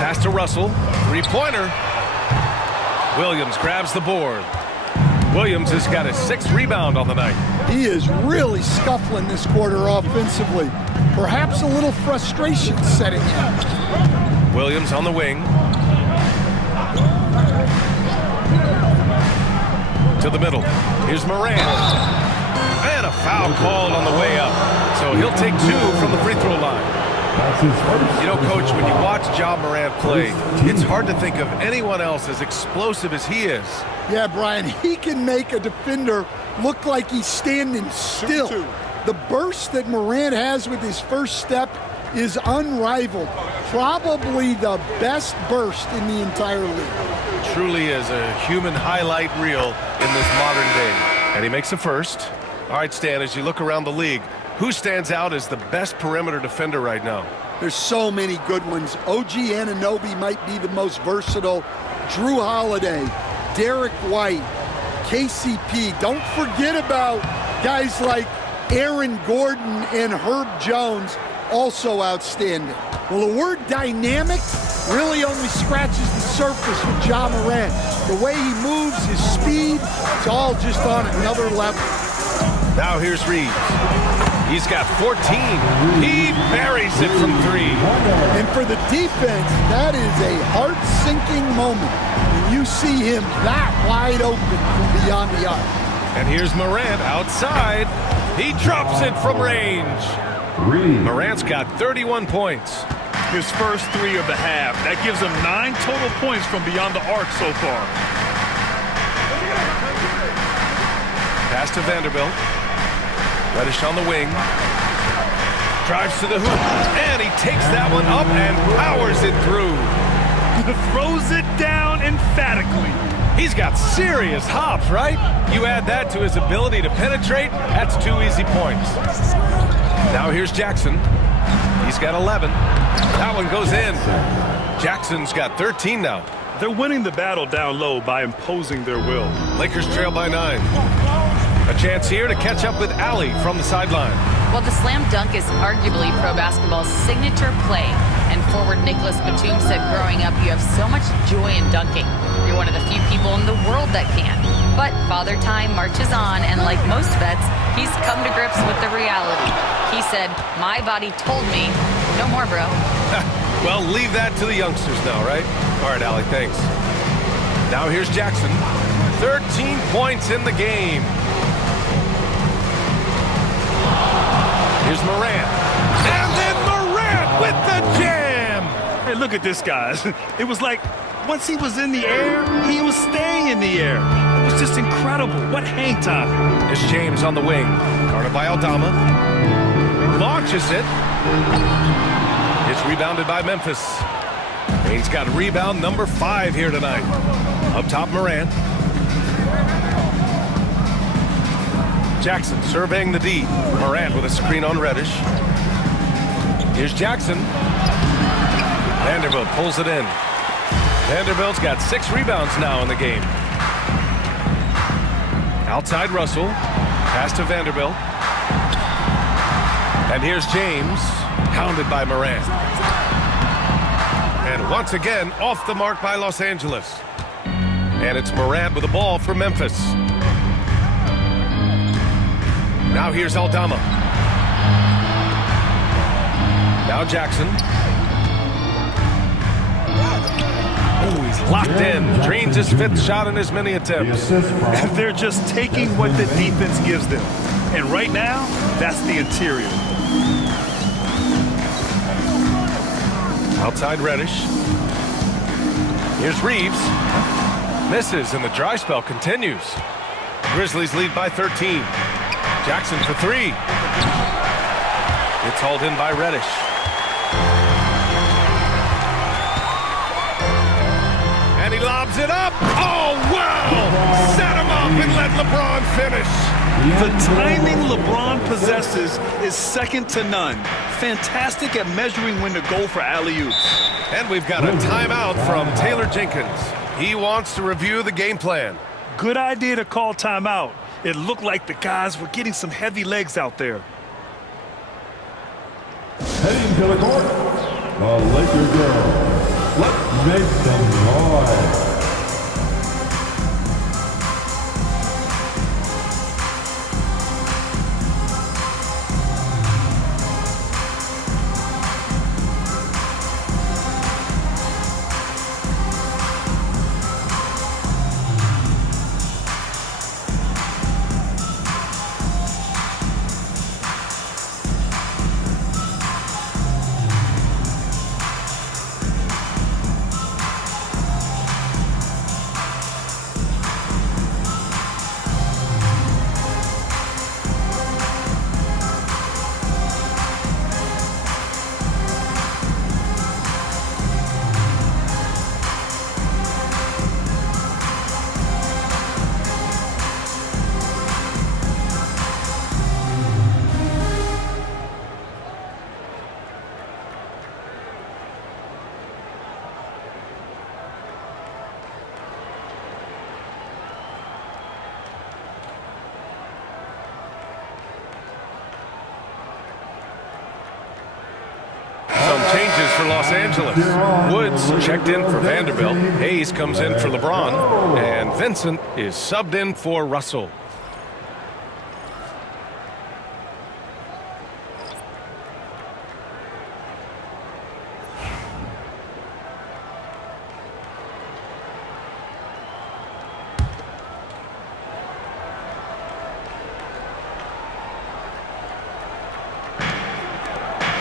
Pass to Russell. 3-pointer. Williams grabs the board. Williams has got his 6th rebound on the night. He is really scuffling this quarter offensively. Perhaps a little frustration setting in. Williams on the wing. To the middle. Here's Morant. And a foul called on the way up. So he'll take 2 from the free throw line. You know, Coach, when you watch Ja Morant play, it's hard to think of anyone else as explosive as he is. Yeah, Brian, he can make a defender look like he's standing still. The burst that Morant has with his first step is unrivaled. Probably the best burst in the entire league. Truly is a human highlight reel in this modern day. And he makes a first. All right, Stan, as you look around the league, who stands out as the best perimeter defender right now? There's so many good ones. OG Anunoby might be the most versatile. Drew Holiday, Derek White, KCP. Don't forget about guys like Aaron Gordon and Herb Jones, also outstanding. Well, the word dynamic really only scratches the surface with Ja Morant. The way he moves, his speed, it's all just on another level. Now here's Reeves. He's got 14. He buries it from 3. And for the defense, that is a heart-sinking moment when you see him that wide open from beyond the arc. And here's Morant outside. He drops it from range. Morant's got 31 points. his first 3 of the half. That gives him 9 total points from beyond the arc so far. Pass to Vanderbilt. Reddish on the wing. Drives to the hoop, and he takes that one up and powers it through. Throws it down emphatically. He's got serious hops, right? You add that to his ability to penetrate, that's 2 easy points. Now here's Jackson. He's got 11. That one goes in. Jackson's got 13 now. They're winning the battle down low by imposing their will. Lakers trail by 9. A chance here to catch up with Allie from the sideline. Well, the slam dunk is arguably pro basketball's signature play. And forward Nicholas Batum said growing up, you have so much joy in dunking. You're one of the few people in the world that can. But Father Time marches on, and like most vets, he's come to grips with the reality. He said, my body told me, no more, bro. Well, leave that to the youngsters now, right? All right, Allie, thanks. Now here's Jackson. 13 points in the game. Here's Morant. And then Morant with the jam! Hey, look at this, guys. It was like, once he was in the air, he was staying in the air. It was just incredible. What hang time. There's James on the wing. Guarded by Aldama. Launches it. It's rebounded by Memphis. He's got rebound number 5 here tonight. Up top, Morant. Jackson surveying the D. Morant with a screen on Reddish. Here's Jackson. Vanderbilt pulls it in. Vanderbilt's got 6 rebounds now in the game. Outside Russell. Pass to Vanderbilt. And here's James, hounded by Morant. And once again, off the mark by Los Angeles. And it's Morant with the ball for Memphis. Now here's Aldama. Now Jackson. Oh, he's locked in. Drains his 5th shot in as many attempts. They're just taking what the defense gives them. And right now, that's the interior. Outside Reddish. Here's Reeves. Misses, and the dry spell continues. Grizzlies lead by 13. Jackson for 3. It's hauled in by Reddish. And he lobs it up. Oh, wow! Set him up and let LeBron finish. The timing LeBron possesses is second to none. Fantastic at measuring when to go for alley-oops. And we've got a timeout from Taylor Jenkins. He wants to review the game plan. Good idea to call timeout. It looked like the guys were getting some heavy legs out there. Heading to the court, the Lakers girls. Let's make some noise. Changes for Los Angeles. Woods checked in for Vanderbilt. Hayes comes in for LeBron. And Vincent is subbed in for Russell.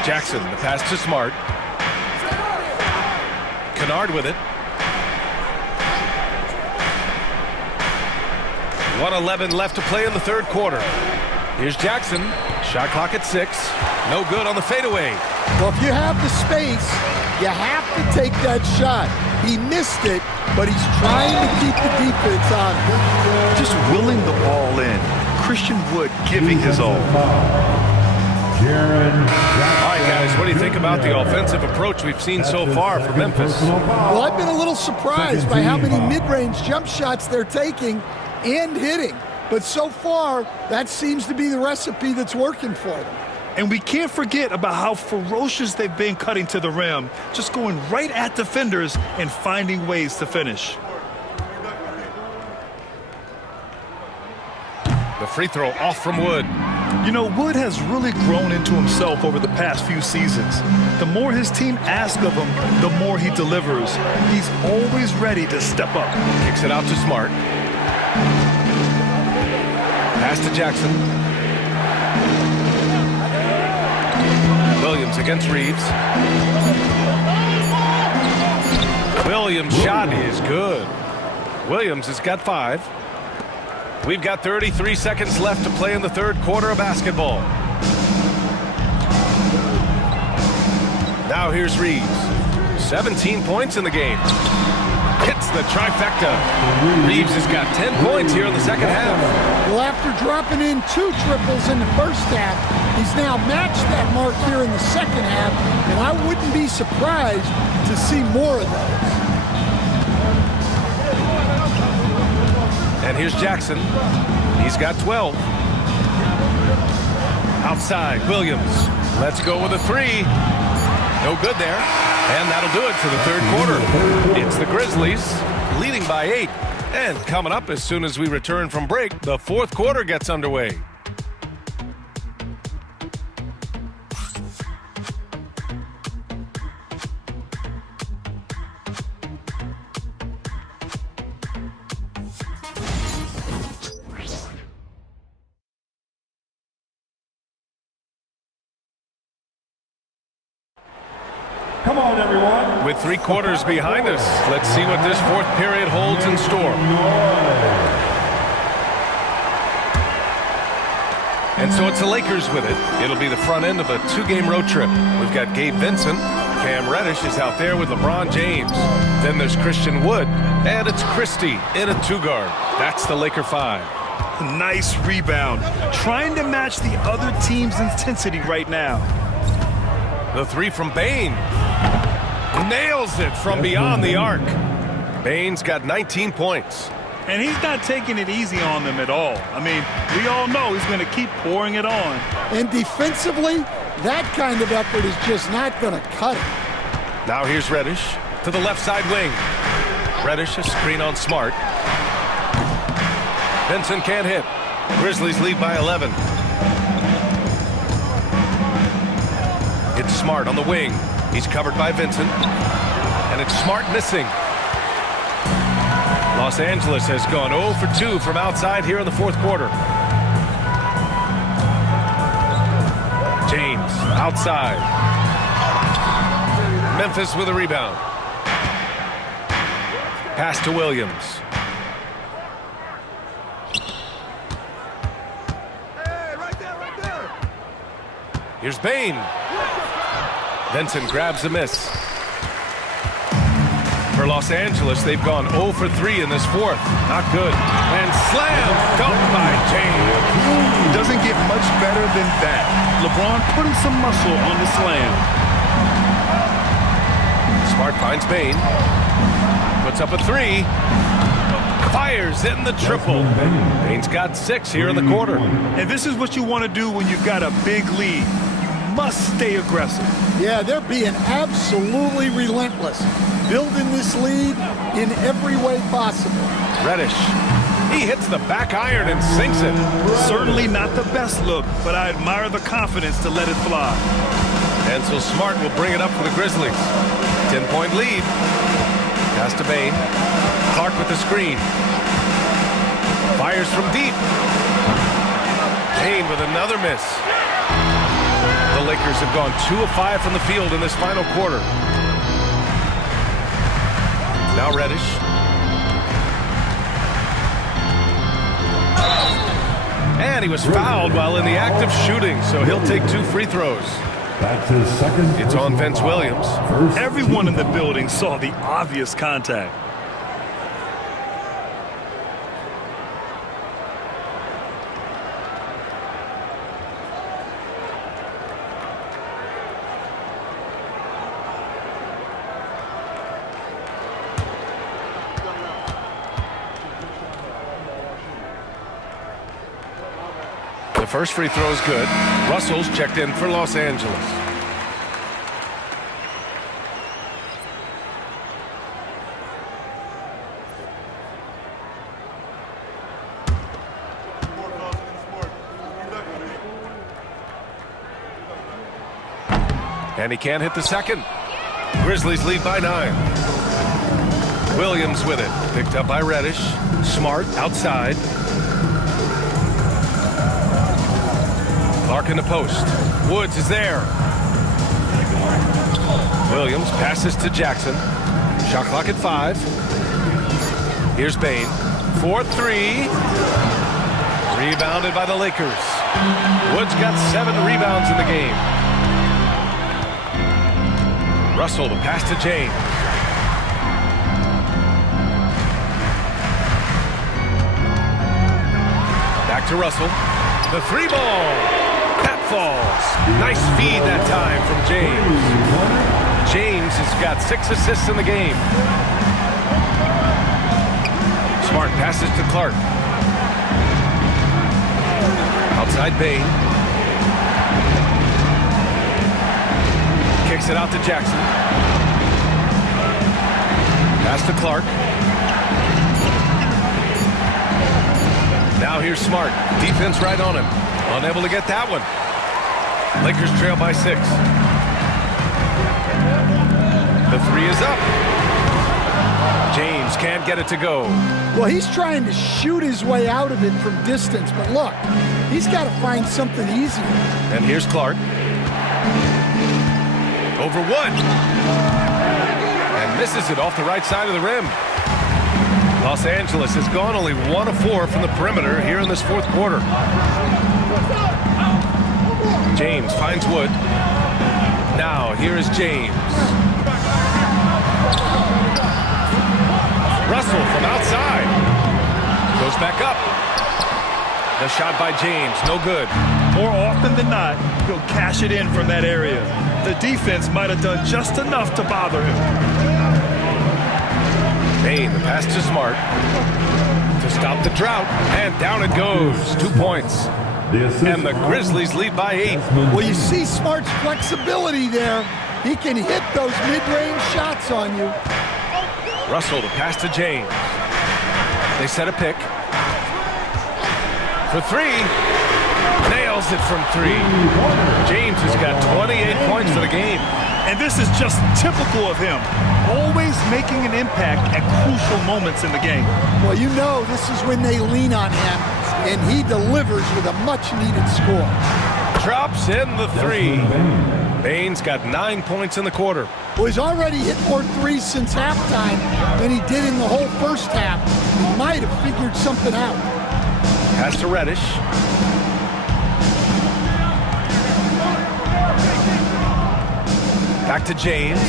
Jackson, the pass to Smart. Bernard with it. 1:11 left to play in the third quarter. Here's Jackson. Shot clock at 6. No good on the fadeaway. Well, if you have the space, you have to take that shot. He missed it, but he's trying to keep the defense on him. Just willing the ball in. Christian Wood giving his all. All right, guys, what do you think about the offensive approach we've seen so far for Memphis? Well, I've been a little surprised by how many mid-range jump shots they're taking and hitting. But so far, that seems to be the recipe that's working for them. And we can't forget about how ferocious they've been cutting to the rim, just going right at defenders and finding ways to finish. The free throw off from Wood. You know, Wood has really grown into himself over the past few seasons. The more his team asks of him, the more he delivers. He's always ready to step up. Kicks it out to Smart. Pass to Jackson. Williams against Reeves. Williams' shot is good. Williams has got 5. We've got 33 seconds left to play in the third quarter of basketball. Now here's Reeves. 17 points in the game. Hits the trifecta. Reeves has got 10 points here in the second half. Well, after dropping in 2 triples in the first half, he's now matched that mark here in the second half, and I wouldn't be surprised to see more of those. And here's Jackson. He's got 12. Outside, Williams. Let's go with a 3. No good there. And that'll do it for the third quarter. It's the Grizzlies leading by 8. And coming up as soon as we return from break, the fourth quarter gets underway. Come on, everyone. With 3 quarters behind us, let's see what this fourth period holds in store. And so it's the Lakers with it. It'll be the front end of a 2-game road trip. We've got Gabe Vincent. Cam Reddish is out there with LeBron James. Then there's Christian Wood. And it's Christie in a 2-guard. That's the Laker 5. Nice rebound. Trying to match the other team's intensity right now. The 3 from Bane. Nails it from beyond the arc. Bane's got 19 points. And he's not taking it easy on them at all. I mean, we all know he's going to keep pouring it on. And defensively, that kind of effort is just not going to cut it. Now here's Reddish to the left side wing. Reddish a screen on Smart. Vincent can't hit. Grizzlies lead by 11. It's Smart on the wing. He's covered by Vincent. And it's Smart missing. Los Angeles has gone 0 for 2 from outside here in the fourth quarter. James outside. Memphis with a rebound. Pass to Williams. Here's Bane. Vincent grabs a miss. For Los Angeles, they've gone 0 for 3 in this fourth. Not good. And slam dunked by James. Doesn't get much better than that. LeBron putting some muscle on the slam. Smart finds Bane. Puts up a 3. Fires in the triple. Bane's got 6 here in the quarter. And this is what you want to do when you've got a big lead. You must stay aggressive. Yeah, they're being absolutely relentless. Building this lead in every way possible. Reddish. He hits the back iron and sinks it. Certainly not the best look, but I admire the confidence to let it fly. And so Smart will bring it up for the Grizzlies. 10-point lead. Pass to Bane. Clark with the screen. Fires from deep. Bane with another miss. The Lakers have gone 2 of 5 from the field in this final quarter. Now Reddish. And he was fouled while in the act of shooting, so he'll take 2 free throws. That's his second. It's on Vince Williams. Everyone in the building saw the obvious contact. The first free throw is good. Russell's checked in for Los Angeles. And he can't hit the second. Grizzlies lead by 9. Williams with it. Picked up by Reddish. Smart outside. Clark in the post. Woods is there. Williams passes to Jackson. Shot clock at 5. Here's Bain. 4-3. Rebounded by the Lakers. Woods got 7 rebounds in the game. Russell to pass to James. Back to Russell. The 3-ball. That falls. Nice feed that time from James. James has got 6 assists in the game. Smart passes to Clark. Outside Bain. Kicks it out to Jackson. Pass to Clark. Now here's Smart. Defense right on him. Unable to get that one. Lakers trail by 6. The 3 is up. James can't get it to go. Well, he's trying to shoot his way out of it from distance, but look, he's got to find something easier. And here's Clark. Over Wood. And misses it off the right side of the rim. Los Angeles has gone only 1 of 4 from the perimeter here in this 4th quarter. James finds Wood. Now here is James. Russell from outside. Goes back up. The shot by James, no good. More often than not, he'll cash it in from that area. The defense might have done just enough to bother him. Bain, the pass to Smart. To stop the drought, and down it goes. 2 points. And the Grizzlies lead by 8. Well, you see Smart's flexibility there. He can hit those mid-range shots on you. Russell, the pass to James. They set a pick. For 3. Nails it from 3. James has got 28 points for the game. And this is just typical of him. Always making an impact at crucial moments in the game. Well, you know this is when they lean on him, and he delivers with a much-needed score. Drops in the 3. Bain's got 9 points in the quarter. Well, he's already hit more 3s since halftime than he did in the whole first half. He might have figured something out. Pass to Reddish. Back to James.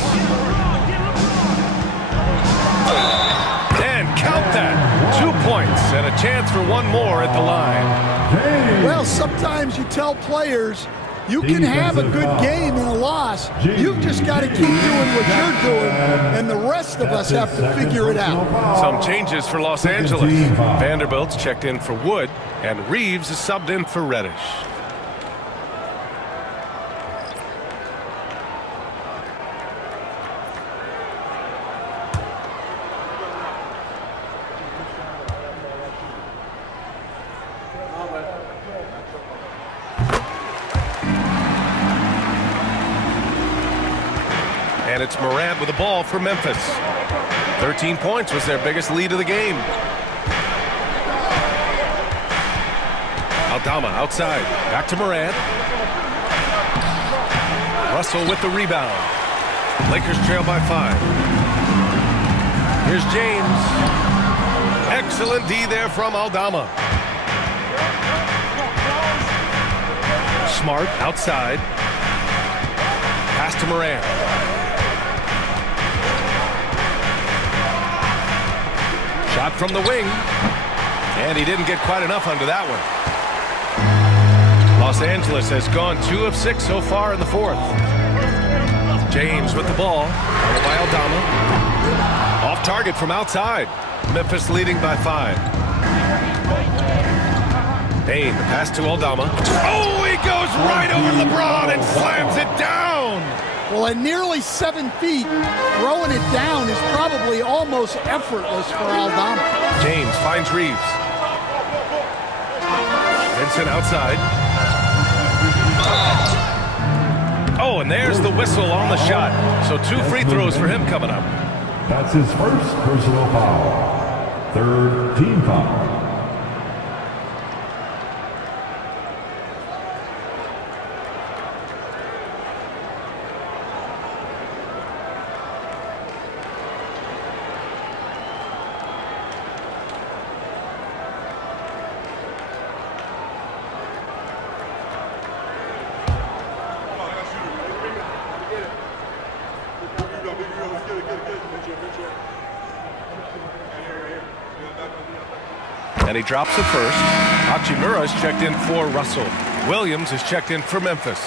And count that. 2 points and a chance for 1 more at the line. Well, sometimes you tell players you can have a good game in a loss. You've just got to keep doing what you're doing, and the rest of us have to figure it out. Some changes for Los Angeles. Vanderbilt's checked in for Wood, and Reeves is subbed in for Reddish. And it's Morant with the ball for Memphis. 13 points was their biggest lead of the game. Aldama outside. Back to Morant. Russell with the rebound. Lakers trail by 5. Here's James. Excellent D there from Aldama. Smart outside. Pass to Morant. Shot from the wing. And he didn't get quite enough under that one. Los Angeles has gone 2 of 6 so far in the fourth. James with the ball. Followed by Aldama. Off target from outside. Memphis leading by 5. Payne, the pass to Aldama. Oh, he goes right over LeBron and slams it down. Well, at nearly 7 feet, throwing it down is probably almost effortless for Aldama. James finds Reeves. Vincent outside. Oh, and there's the whistle on the shot. So 2 free throws for him coming up. That's his first personal foul. 3rd team foul. And he drops it first. Hachimura is checked in for Russell. Williams is checked in for Memphis.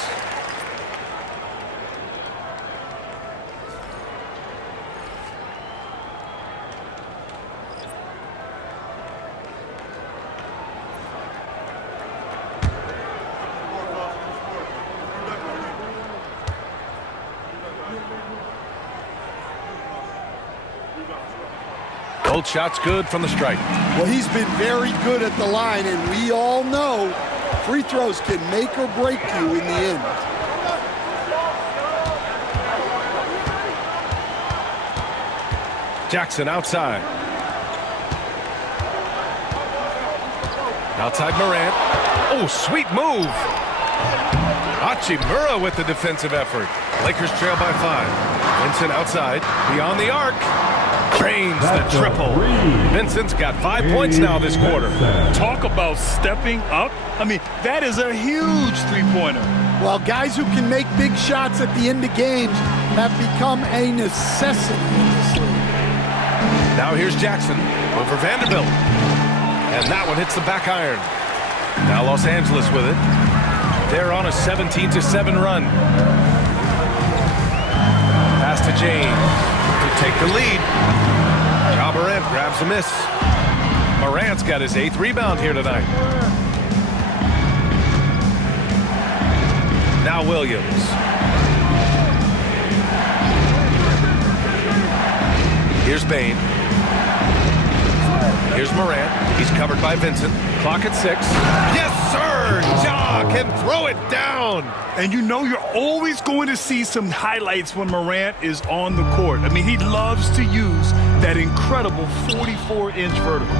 Both shots good from the stripe. Well, he's been very good at the line, and we all know free throws can make or break you in the end. Jackson outside. Outside Morant. Oh, sweet move. Hachimura with the defensive effort. Lakers trail by 5. Vincent outside. Beyond the arc. Drains the triple. Vincent's got 5 points now this quarter. Talk about stepping up. I mean, that is a huge three-pointer. Well, guys who can make big shots at the end of games have become a necessity in this league. Now here's Jackson over Vanderbilt. And that one hits the back iron. Now Los Angeles with it. They're on a 17-7 run. Pass to James to take the lead. Ja Morant grabs a miss. Morant's got his 8th rebound here tonight. Now Williams. Here's Bane. Here's Morant. He's covered by Vincent. Clock at 6. Yes, sir! Ja can throw it down. And you know you're always going to see some highlights when Morant is on the court. I mean, he loves to use that incredible 44-inch vertical.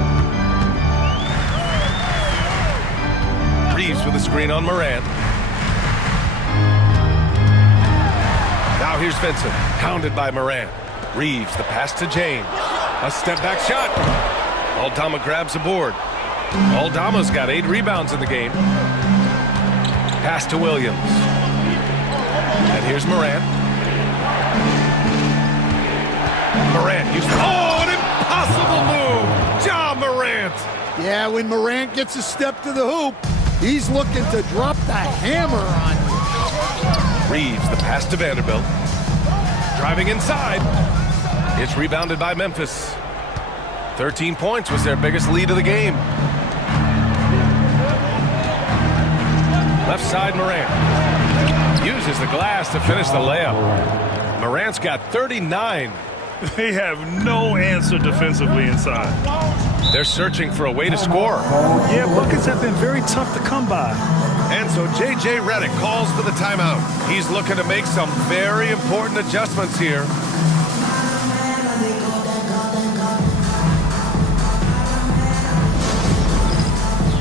Reeves with a screen on Morant. Now here's Vincent, hounded by Morant. Reeves, the pass to James. A step-back shot. Aldama grabs a board. Aldama's got 8 rebounds in the game. Pass to Williams. And here's Morant. Morant used to... Oh, an impossible move! Ja Morant! Yeah, when Morant gets a step to the hoop, he's looking to drop the hammer on you. Reeves, the pass to Vanderbilt. Driving inside. It's rebounded by Memphis. 13 points was their biggest lead of the game. Left side, Morant. Uses the glass to finish the layup. Morant's got 39. They have no answer defensively inside. They're searching for a way to score. Yeah, buckets have been very tough to come by. And so J.J. Redick calls for the timeout. He's looking to make some very important adjustments here.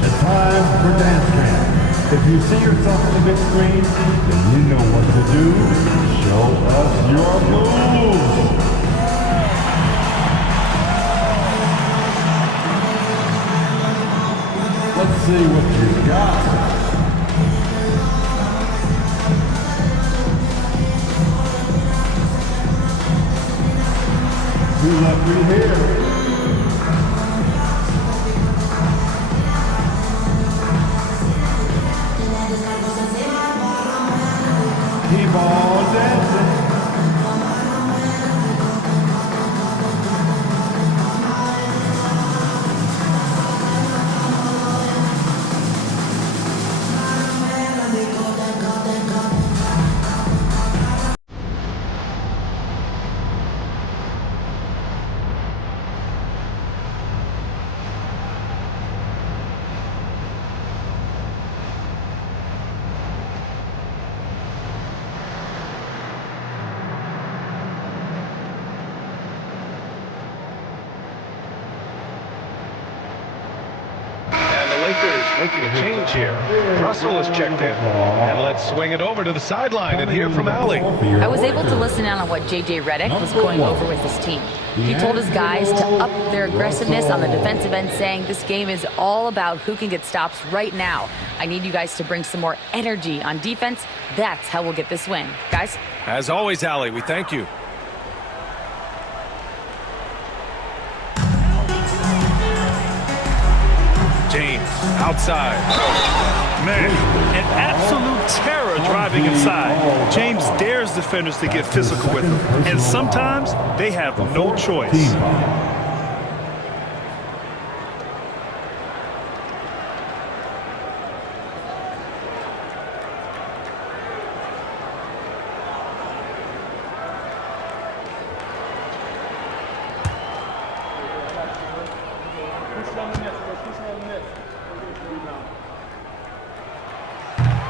It's time for dance camp. If you see yourself on the big screen, then you know what to do. Show us your moves. see what you got. Two left feet here. Keep on dancing. Making a change here. Russell is checked in. And let's swing it over to the sideline and hear from Allie. I was able to listen in on what J.J. Redick was going over with his team. He told his guys to up their aggressiveness on the defensive end, saying this game is all about who can get stops right now. I need you guys to bring some more energy on defense. That's how we'll get this win. Guys? As always, Allie, we thank you. James, outside. Man, an absolute terror driving inside. James dares defenders to get physical with him, and sometimes they have no choice.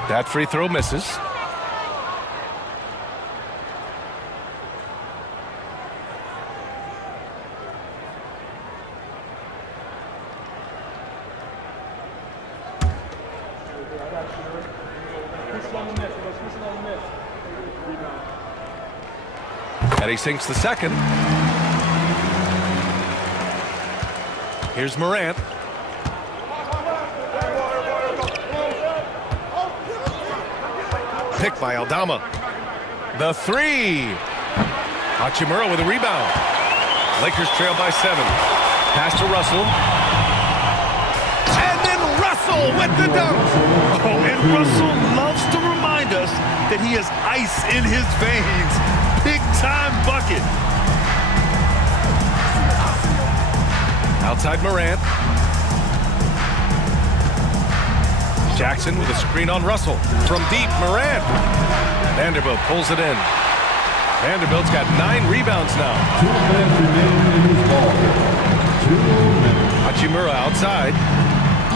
That free throw misses. And he sinks the second. Here's Morant. Pick by Aldama. The three. Hachimura with a rebound. Lakers trail by 7. Pass to Russell. And then Russell with the dunk. Oh, and Russell loves to remind us that he has ice in his veins. Big time bucket. Outside Morant. Jackson with a screen on Russell. From deep, Morant. Vanderbilt pulls it in. Vanderbilt's got 9 rebounds now. 2 minutes remaining in this ball game. 2 minutes. Hachimura outside.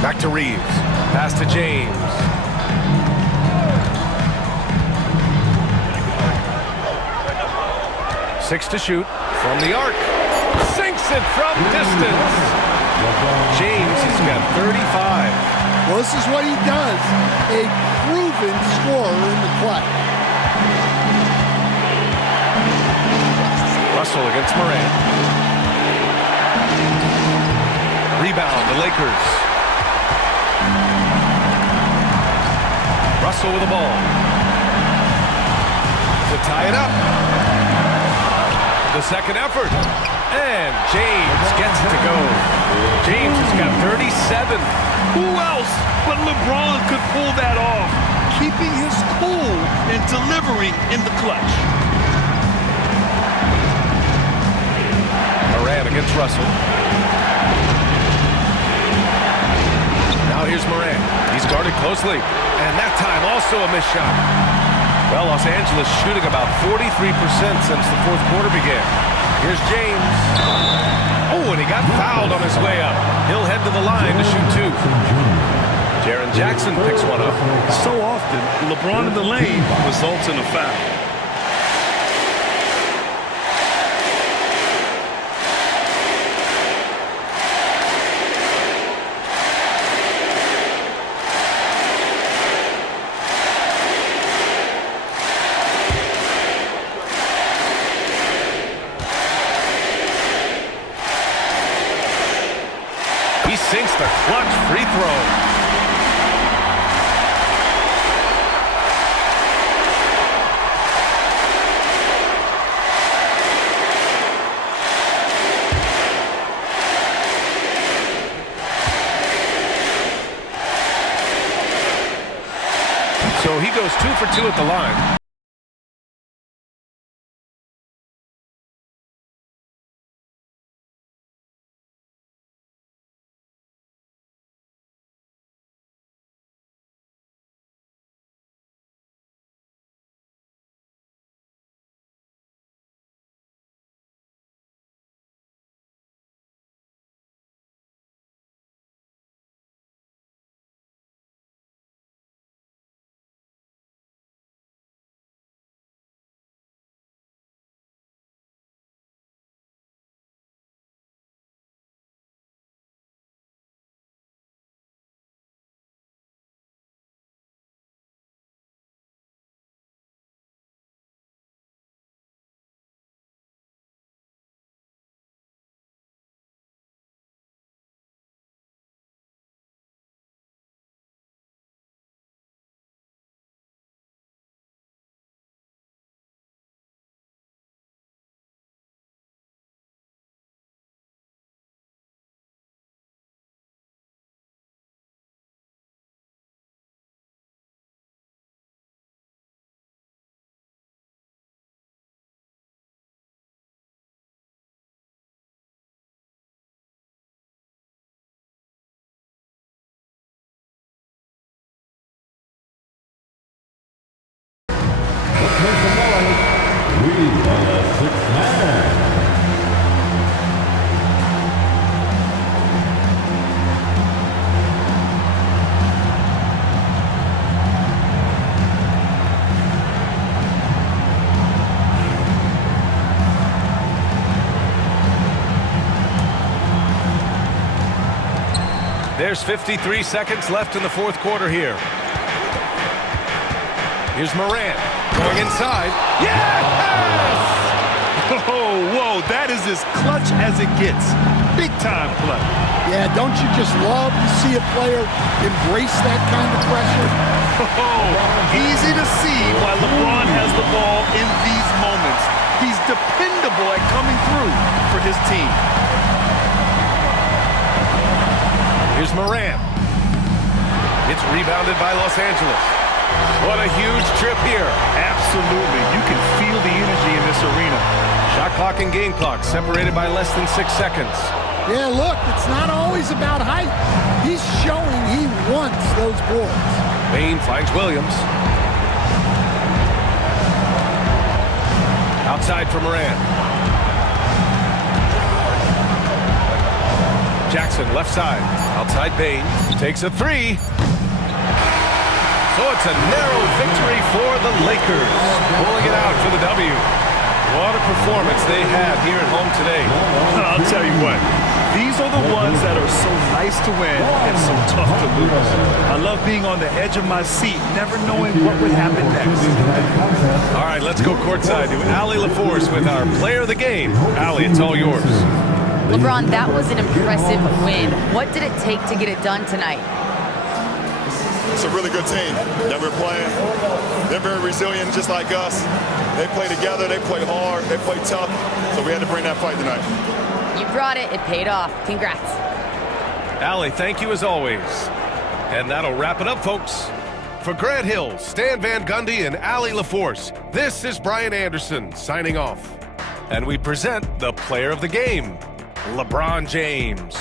Back to Reeves. Pass to James. Six to shoot from the arc. Sinks it from distance. James has got 35. Well, this is what he does. A proven scorer in the clutch. Russell against Morant. Rebound, the Lakers. Russell with the ball. To tie it up. The second effort. And James gets it to go. James has got 37. Who else but LeBron could pull that off? Keeping his cool and delivering in the clutch. Morant against Russell. Now here's Morant. He's guarded closely. And that time also a missed shot. Well, Los Angeles shooting about 43% since the fourth quarter began. Here's James. Oh, and he got fouled on his way up. He'll head to the line to shoot 2. Jaren Jackson picks one up. So often, LeBron in the lane results in a foul. He sinks the clutch free throw. so he goes 2 for 2 at the line. There's 53 seconds left in the fourth quarter here. Here's Morant going inside. Yes! Oh, whoa, that is as clutch as it gets. Big time play. Yeah, don't you just love to see a player embrace that kind of pressure? Oh, easy to see why LeBron has the ball in these moments. He's dependable at coming through for his team. Here's Morant. It's rebounded by Los Angeles. What a huge trip here. Absolutely. You can feel the energy in this arena. Shot clock and game clock separated by less than 6 seconds. Yeah, look, it's not always about height. He's showing he wants those boards. Bain finds Williams. Outside for Morant. Jackson, left side. Outside Bain. Takes a three. So it's a narrow victory for the Lakers. Pulling it out for the W. What a performance they have here at home today. I'll tell you what. These are the ones that are so nice to win and so tough to lose. I love being on the edge of my seat, never knowing what would happen next. All right, let's go courtside to Allie LaForce with our player of the game. Allie, it's all yours. LeBron, that was an impressive win. What did it take to get it done tonight? It's a really good team that we're playing. They're very resilient, just like us. They play together, they play hard, they play tough, so we had to bring that fight tonight. You brought it. It paid off. Congrats. Allie, thank you as always. And that'll wrap it up, folks. For Grant Hill, Stan Van Gundy, and Allie LaForce, this is Brian Anderson signing off. And we present the player of the game, LeBron James.